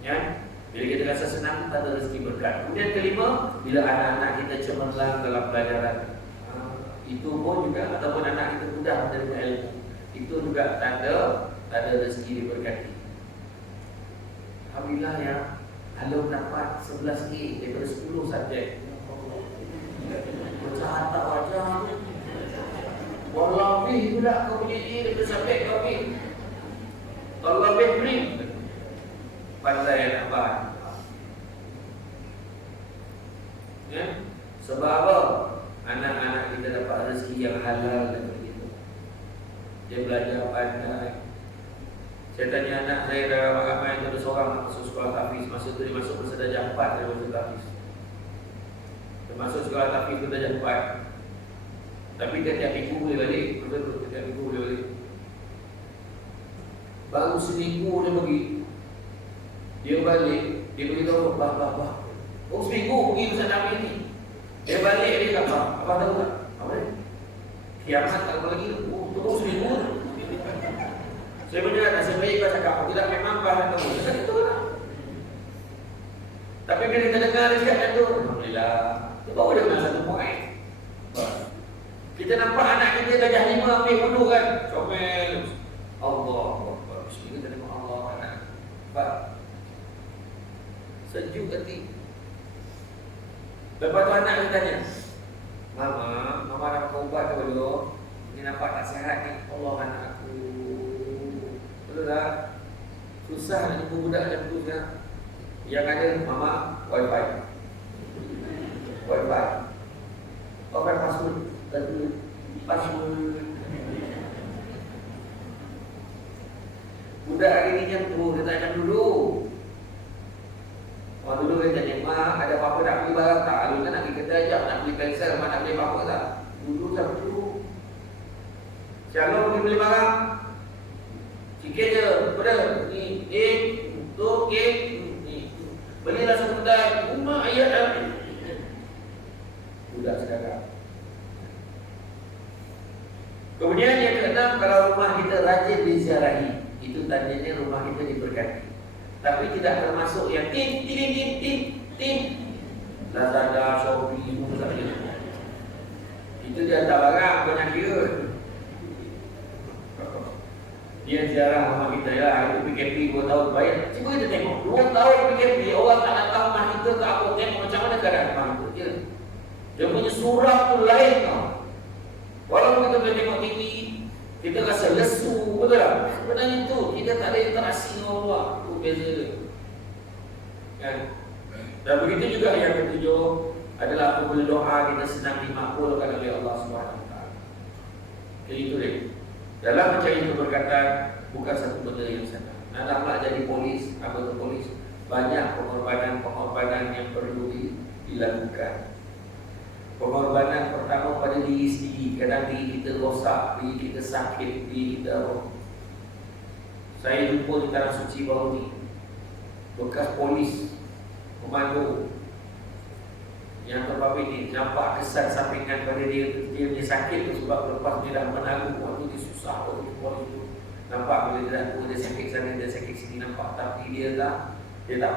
Ya, bila kita rasa senang, tak ada rezeki berkat. Kemudian kelima, bila anak-anak kita cemerlang dalam pelajaran, itu pun juga, ataupun anak kita mudah menerima ilmu, itu juga tanda ada rezeki diberkati. Alhamdulillah ya, kalau dapat 11A daripada 10 subjek, macam tak wajah tu. Wallahi pula kau punya A daripada subjek kau ni. Kalau lebih beri pandai nak bahan. Ya? Sebab apa? Anak-anak kita dapat rezeki yang halal dan begitu. Dia belajar pandai. Saya tanya anak saya dah ramai-ramai ada seorang masuk sekolah tahfiz. Masa tu dia masuk bersedajah 4 dari masuk tahfiz. Dia masuk sekolah tahfiz bersedajah 4. Tapi tiap-tiap minggu boleh balik. Betul-betul tiap minggu boleh balik. Baru seminggu dia pergi. Dia balik, dia beritahu bah. Oh seminggu pergi Ustaz Nabi ni. Dia balik dia kata, apa tahu tak? Apa dia? Kiamat tak lagi. Tunggu seminggu. Saya benar nasib baik kau cakap, tidak memang bah tahu. Macam itu lah. Tapi bila kita dengar dia cakap tu, alhamdulillah. Itu baru dia kenal satu poin. Kita nampak anak kita darjah 5 ambil wudu kan. Comel. Allah. Bismillah terima Allah anak. Pak. Sejuk hati. Lepas tu anak dia tanya, Mama nak makan ubat ke belum? Ini nampak tak sihat ni. Allah anak aku. Betul tak? Susah nak jumpa budak macam tu sekarang. Yang ada, Mama, Wi-Fi. Wi-Fi password. Password. Budak hari ni jam tu, dia tak jam dulu. Waktu dulu dia tanya, Ma, ada apa-apa nak beli barang tak? Lalu kan nak pergi kedai jap, nak beli pensel, Ma nak beli apa-apa tak? Dulu jam dulu. Shalom pergi beli barang. Sikit je, pada ni, tu, ni. Belilah satu kedai, rumah ayat dah. Budak sekarang. Kemudian yang keenam, kalau rumah kita rajin diziarahi, itu tandanya rumah kita diberkati. Tapi tidak termasuk yang tin. Lazada, Shopee, semua saja. Itu dia tak barang, banyak kira. Dia ziarah rumah kita ya, itu PKP 2 tahun bayar. Cuba kita tengok 2 tahun PKP, orang tak datang rumah kita tak apa, tengok macam mana keadaan rumah kita. Dia punya surah tu lain tau. Walaupun kita boleh tengok TV, kita rasa lesu, betul tak? Sebenarnya tu kita tak ada interaksi dengan Allah. Tu beza dia. Kan? Dan begitu juga yang ketujuh adalah apabila doa kita senang dimakbulkan oleh Allah SWT. Jadi itu dia. Dalam mencari keberkatan bukan satu benda yang senang. Nak jadi polis, anggota polis, banyak pengorbanan yang perlu dilakukan. Pengorbanan pertama pada diri sendiri. Kadang diri kita rosak, diri kita sakit, diri kita apa. Saya jumpa di Tanah Suci baru ni bekas polis komando yang terpapar ni nampak kesan sampingan pada dia punya sakit tu sebab lepas dia dah menanggung waktu dia susah waktu polis tu. Nampak bila dia dah tua, dia sakit sana, dia sakit sini, nampak. Tapi dia tak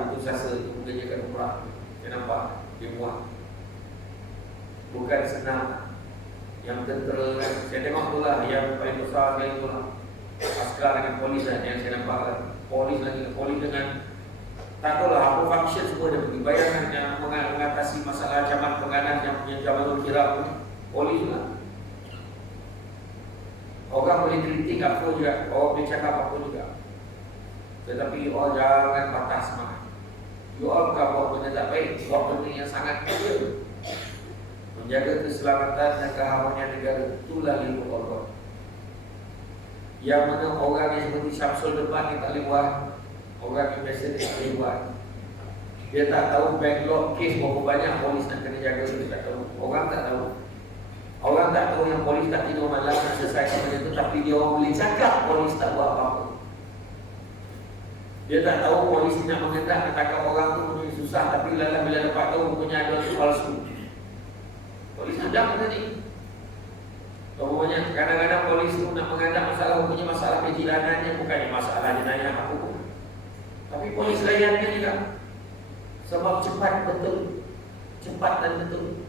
putus asa untuk mengerjakan umrah. Dia nampak, dia muat. Bukan senang. Yang tentera, saya tengok tu lah, yang paling besar sekali tu lah, askar dengan polis lah, yang saya nampak lah. Polis dengan tak tahu lah apa function semua dia pergi. Bayangkan yang mengatasi masalah ancaman penganan yang punya Jamalul Kirab tu, polis lah. Orang boleh kritik apa juga, orang boleh cakap apa juga, tetapi orang jangan patah semangat. You all bukan buat benda tak baik, buat benda yang sangat kecil, menjaga keselamatan dan keamanan negara. Itulah ilmu Allah. Yang mana orang yang seperti Syamsul Debat ni tak boleh buat, orang yang biasa dia tak boleh buat. Dia tak tahu backlog kes berapa banyak polis nak kena jaga, dia tak tahu. Orang tak tahu. Orang tak tahu yang polis tak tidur malam nak selesaikan benda tu, tapi dia orang boleh cakap polis tak buat apa-apa. Dia tak tahu polis nak mengendak nak tangkap orang tu punya susah, tapi bila dapat tahu punya ada palsu. Polis hadap tadi. Banyak kadang-kadang polis tu nak mengendak masalah punya masalah kejilanannya, bukannya masalah jenayah apa pun. Tapi polis layannya juga. Sebab cepat betul. Cepat dan betul.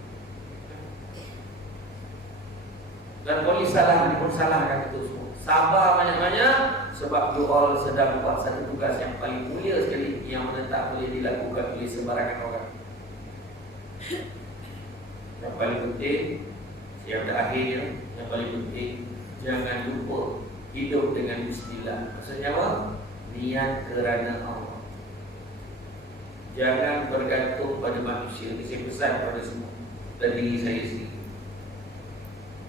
Dan polis salah, dia pun salahkan itu semua. Sabar banyak-banyak, sebab you all sedang buat satu tugas yang paling mulia sekali, yang mana tak boleh dilakukan oleh sembarangan orang. Yang paling penting, yang terakhir, yang paling penting, jangan lupa hidup dengan bismillah. Maksudnya apa? Niat kerana Allah. Jangan bergantung pada manusia. Ini saya pesan pada semua, dan diri saya sendiri.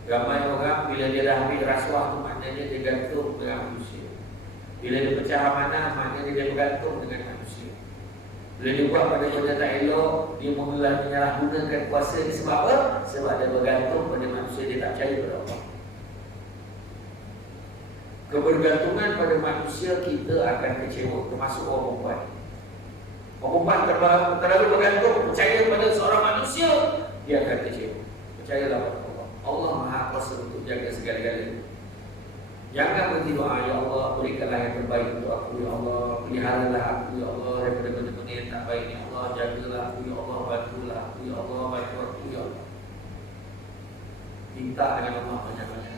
Ramai orang bila dia dah ambil rasuah tu, maknanya dia gantung dengan manusia. Bila dia pecah amanah, maknanya dia bergantung dengan manusia. Bila dia buat pada benda tak elok, dia mula menyalahgunakan kuasa ni. Sebab apa? Sebab dia bergantung pada manusia, dia tak percaya pada Allah. Kebergantungan pada manusia kita akan kecewa, termasuk orang perempuan. Orang perempuan terlalu bergantung, percaya pada seorang manusia, dia akan kecewa. Percayalah pada Allah. Allah Maha Kuasa untuk jaga segala-galanya. Jangan berhenti doa, ya Allah, berikanlah yang terbaik untuk aku, ya Allah, peliharalah aku, ya Allah, daripada benda-benda yang tak baik, ya Allah, jagalah aku, ya Allah, bantulah aku, ya Allah, bantu aku, ya Allah. Minta dengan Allah banyak-banyak.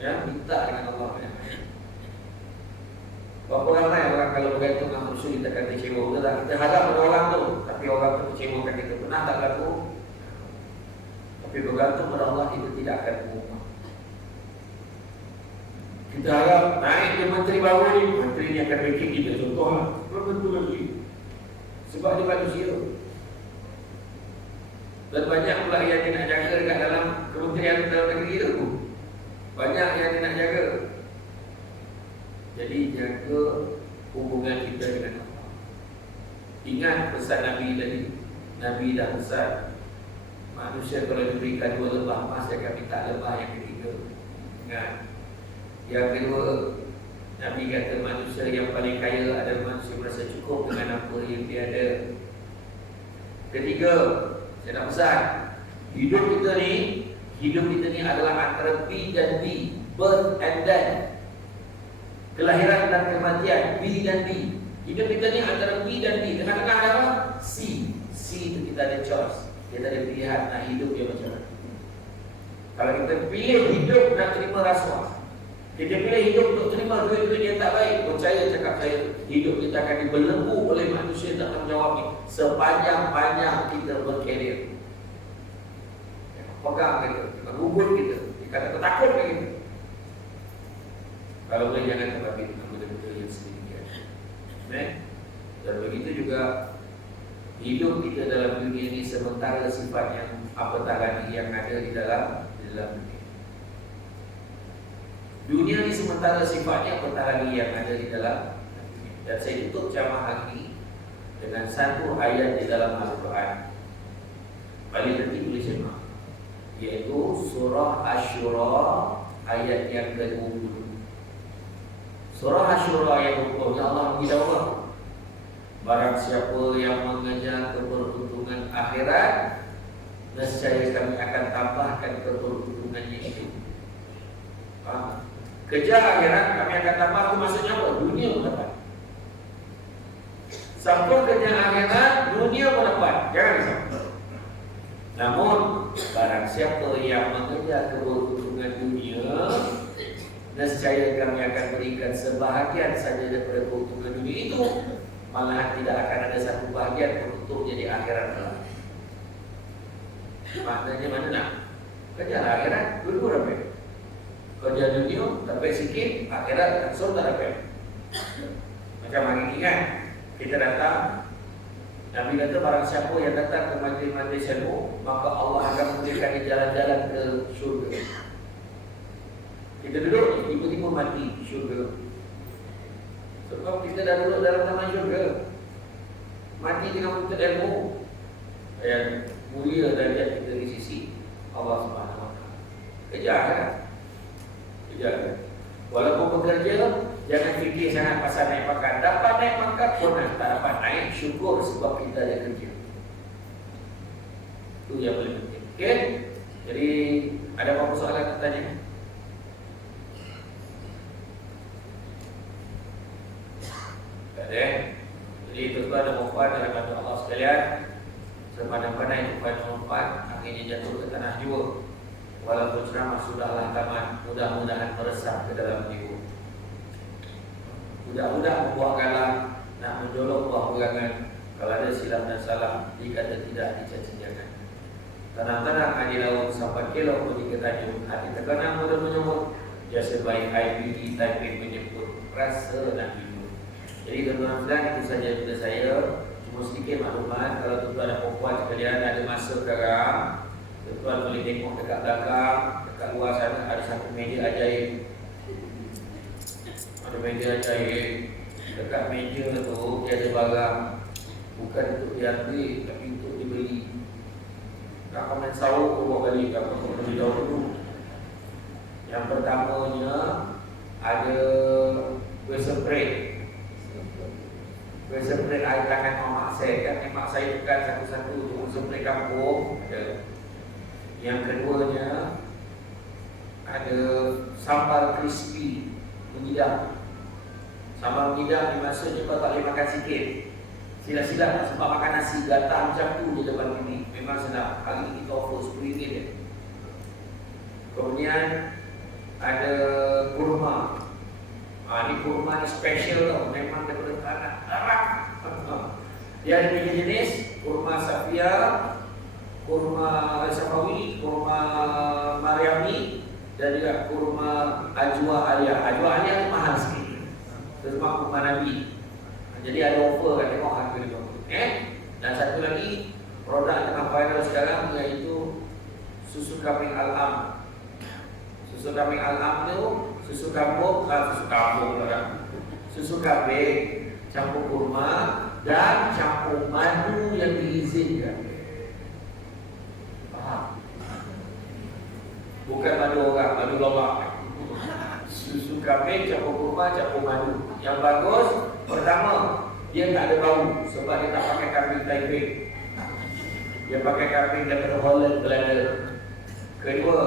Ya, minta dengan Allah banyak-banyak. Berapa ramai orang kalau bergantung dengan manusia, kita akan kecewa. Betul, kita harap pada orang tu, tapi orang tu kecewakan kita. Pernah tak berlaku? Tapi bergantung pada Allah, kita tidak akan berubah. Kita harap naik ke menteri baru ni, menteri ni akan backing kita. Contohlah, berbentuk lagi. Sebab dia manusia. Dan banyak pula yang dia nak jaga dekat dalam kementerian dalam negeri itu. Banyak yang dia nak jaga. Jadi jaga hubungan kita dengan Allah. Ingat pesan Nabi tadi. Nabi dah pesan, manusia kalau diberikan 2 lebah emas, dia akan minta lebah yang ketiga. Ingat. Yang kedua, Nabi kata manusia yang paling kaya adalah manusia merasa cukup dengan apa yang dia ada. Ketiga, saya nak pesan, hidup kita ni adalah antara B dan B, birth and death. Kelahiran dan kematian, B dan B. Hidup kita ni antara B dan B. Tengah-tengah ada apa? C. C itu kita ada choice. Kita ada pilihan nak hidup dia macam mana. Kalau kita pilih hidup nak terima rasuah, Kita pilih hidup untuk terima duit-duit yang tak baik. Percaya cakap saya, hidup kita akan dibelenggu oleh manusia yang tak tanggungjawab ni sepanjang-panjang kita berkarier. Pegang kita, mengubur kita, kata takut kita. Kalau boleh jangan terbabi dengan benda-benda yang sedemikian. Dan begitu juga hidup kita dalam dunia ini sementara sifat yang apatah lagi yang ada di dalam dunia. Dunia ini sementara sifatnya apatah lagi yang ada di dalam dunia. Dan saya tutup ceramah hari ini dengan satu ayat di dalam Al-Quran. Paling nanti boleh semak, yaitu surah Ash-Shura ayat yang ke-20. Surah Ash-Shura ayat 20, ya Allah beritahu, barang siapa yang mengejar keberuntungan akhirat, nescaya kami akan tambahkan keberuntungannya itu. Kejar akhirat, kami akan tambah. Itu maksudnya apa? Dunia pun dapat. Sampai kejar akhirat, dunia pun dapat. Jangan risau. Namun barang siapa yang mengejar keberuntungan dunia, nescaya kami akan berikan sebahagian saja daripada keuntungan dunia itu. Malah tidak akan ada satu bahagian untuk jadi akhirat kelak. Maknanya mana nak? Kejar akhirat, dua-dua dapat. Kerja dunia dapat sikit, akhirat langsung tak dapat. Macam hari ini kan, kita datang, Nabi kata barang siapa yang datang ke majlis-majlis ilmu, maka Allah akan memberikan jalan-jalan ke syurga. Kita duduk, tiba-tiba mati syurga. Sebab kita dah duduk dalam taman syurga, mati dengan menuntut ilmu yang mulia darjat kita di sisi Allah Subhanahu Wa Taala. Kejar kan? Kejar. Walaupun bekerja, jangan fikir sangat pasal naik pangkat. Dapat naik pangkat pun tak dapat naik, syukur sebab kita ada kerja. Itu yang paling penting. Okey? Jadi ada apa soalan nak tanya? Tak ada. Jadi tuan-tuan dan puan dalam bantu Allah sekalian, sepandang-pandang itu puan-puan akhirnya jatuh ke tanah jiwa. Walaupun ceramah sudahlah tamat, mudah-mudahan meresap ke dalam jiwa. Mudah-mudahan membuat galang, nak menjolok buah pegangan. Kalau ada silap dan salah, dikata tidak, dicaci jangan. Tenang-tenang haji laut sampai kilo pergi ke Tanjung. Hati terkenang mudah menyebut, jasa baik IPD Taipei menyebut rasa nak hidup. Jadi tuan-tuan sekalian, itu saja daripada saya. Cuma sedikit maklumat, kalau tuan-tuan dan puan sekalian ada masa sekarang, tuan-tuan boleh tengok dekat belakang, dekat luar sana ada satu meja ajaib. Ada meja ajaib. Dekat meja tu dia ada barang, bukan untuk diambil tapi untuk dibeli. Tak komen sahur pun buat balik, tak komen lebih dahulu. Yang pertamanya ada spray. Spray air tangan mamak saya kan, emak saya bukan satu-satu untuk spray kampung. Yang keduanya ada sambal crispy menghidang. Sambal menghidang dimaksudnya kau tak boleh makan sikit. Sila-sila nak sempat makan nasi gatal macam tu di depan ini. Memang sedap. Hari ini kita offer RM10 je. Kemudian ada kurma. Ini kurma ni special tau. Memang daripada tanah Arab. Dia ada 3 jenis. Kurma Safia, kurma Safawi, kurma Maryami, dan juga kurma Ajwa Aliyah. Ajwa Aliyah tu mahal sikit. Itu cuma kurma Nabi. Jadi ada offer kat tengok harga dia. Dan satu lagi produk yang tengah viral sekarang iaitu susu kambing Al-Am. Susu kambing Al-Am tu susu kambing lah. Susu kambing campur kurma dan campur madu yang diizinkan. Faham? Bukan madu orang, madu lobak. Susu kambing campur kurma campur madu. Yang bagus, pertama, dia tak ada bau sebab dia tak pakai kambing Taipei. Dia pakai kambing daripada Holland, Belanda. Kedua,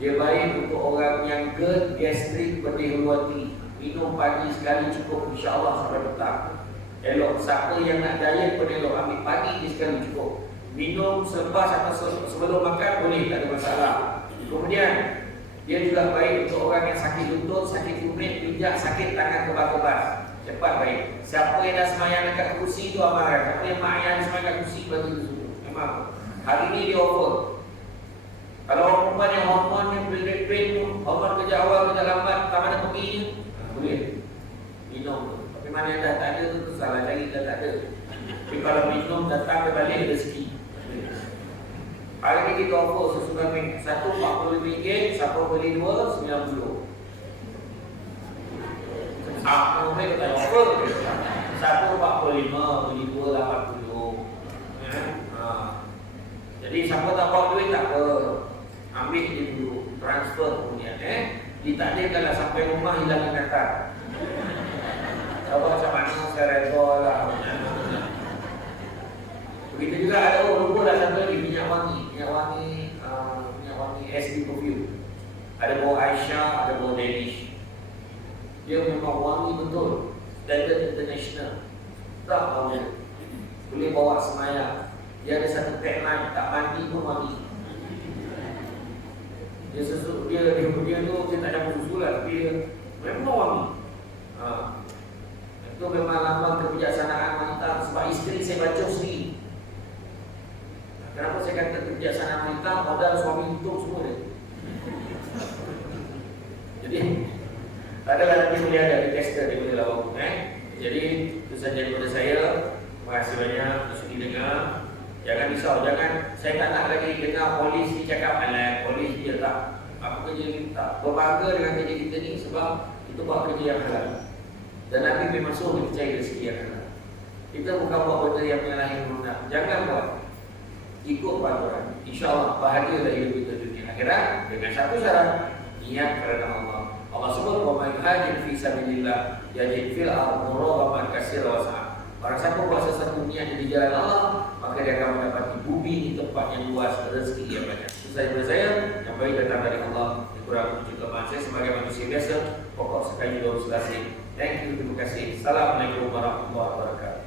dia baik untuk orang yang GERD, gastrik, pedih hati. Minum pagi sekali cukup, insya-Allah sampai petang. Elok, siapa yang nak diet pun elok, ambil pagi je sekali cukup. Minum selepas atau sebelum makan boleh, tak ada masalah. Kemudian Dia juga baik untuk orang yang sakit lutut, sakit tumit, pijak, sakit tangan kebas-kebas. Cepat baik. Siapa yang dah semayang dekat kursi tu amarah. Siapa yang mak ayah semayang dekat kursi bagi tu semua. Memang. Hari ni dia offer. Kalau orang perempuan yang hormon yang brain tu, hormon kerja awal, kerja lambat, tak mana pergi je, boleh minum tu. Tapi mana yang dah tak ada tu salah cari, dah tak ada. Tapi kalau minum datang dia balik rezeki. Hari ni kita offer sesudah ni. Satu RM40, siapa beli dua RM90. Apa mereka tak offer? Satu RM45, beli dua RM80. Jadi siapa tak bawa duit tak apa, ambil dia dulu, transfer kemudian. Ditakdirkanlah sampai rumah hilang ingatan. Tahu macam mana saya redha lah. Begitu juga ada lupa lah satu lagi minyak wangi SD perfume. Ada bau Aisyah, ada bau Danish. Dia memang wangi betul, standard international. Tak baunya, boleh bawa semayang. Dia ada satu tagline, tak mandi pun wangi. Dia tu dia tak campur susu lah, tapi dia memang wangi. Itu memang lambang kebijaksanaan wanita. Sebab isteri saya baca sendiri. Kenapa saya kata kebijaksanaan wanita? Modal suami tutup semua dia. Jadi adalah nanti boleh ada di tester, dia boleh lawan. Jadi itu saja daripada saya. Terima kasih banyak untuk sudi dengar. Jangan risau, saya tak nak lagi dengar polis ni cakap polis dia tak apa kerja ni, tak berbangga dengan kerja kita ni sebab itu buat kerja yang halal. Dan Nabi memang suruh percaya rezeki yang halal. Kita bukan buat benda yang menyalahi undang. Jangan buat, ikut peraturan. InsyaAllah bahagialah hidup kita dunia akhirat dengan satu syarat, niat kerana Allah. Allah sebut wa man hajir fi sabilillah yajid fil ardi muraghaman katsiran wa sa'a. Orang siapa buat sesuatu niat di jalan Allah, maka dia akan mendapati bumi di tempat yang luas, rezeki yang banyak. Itu saja dari saya, yang baik datang dari Allah, yang kurang juga saya sebagai manusia biasa. Pokok sekali doa selesai. Thank you, terima kasih. Assalamualaikum warahmatullahi wabarakatuh.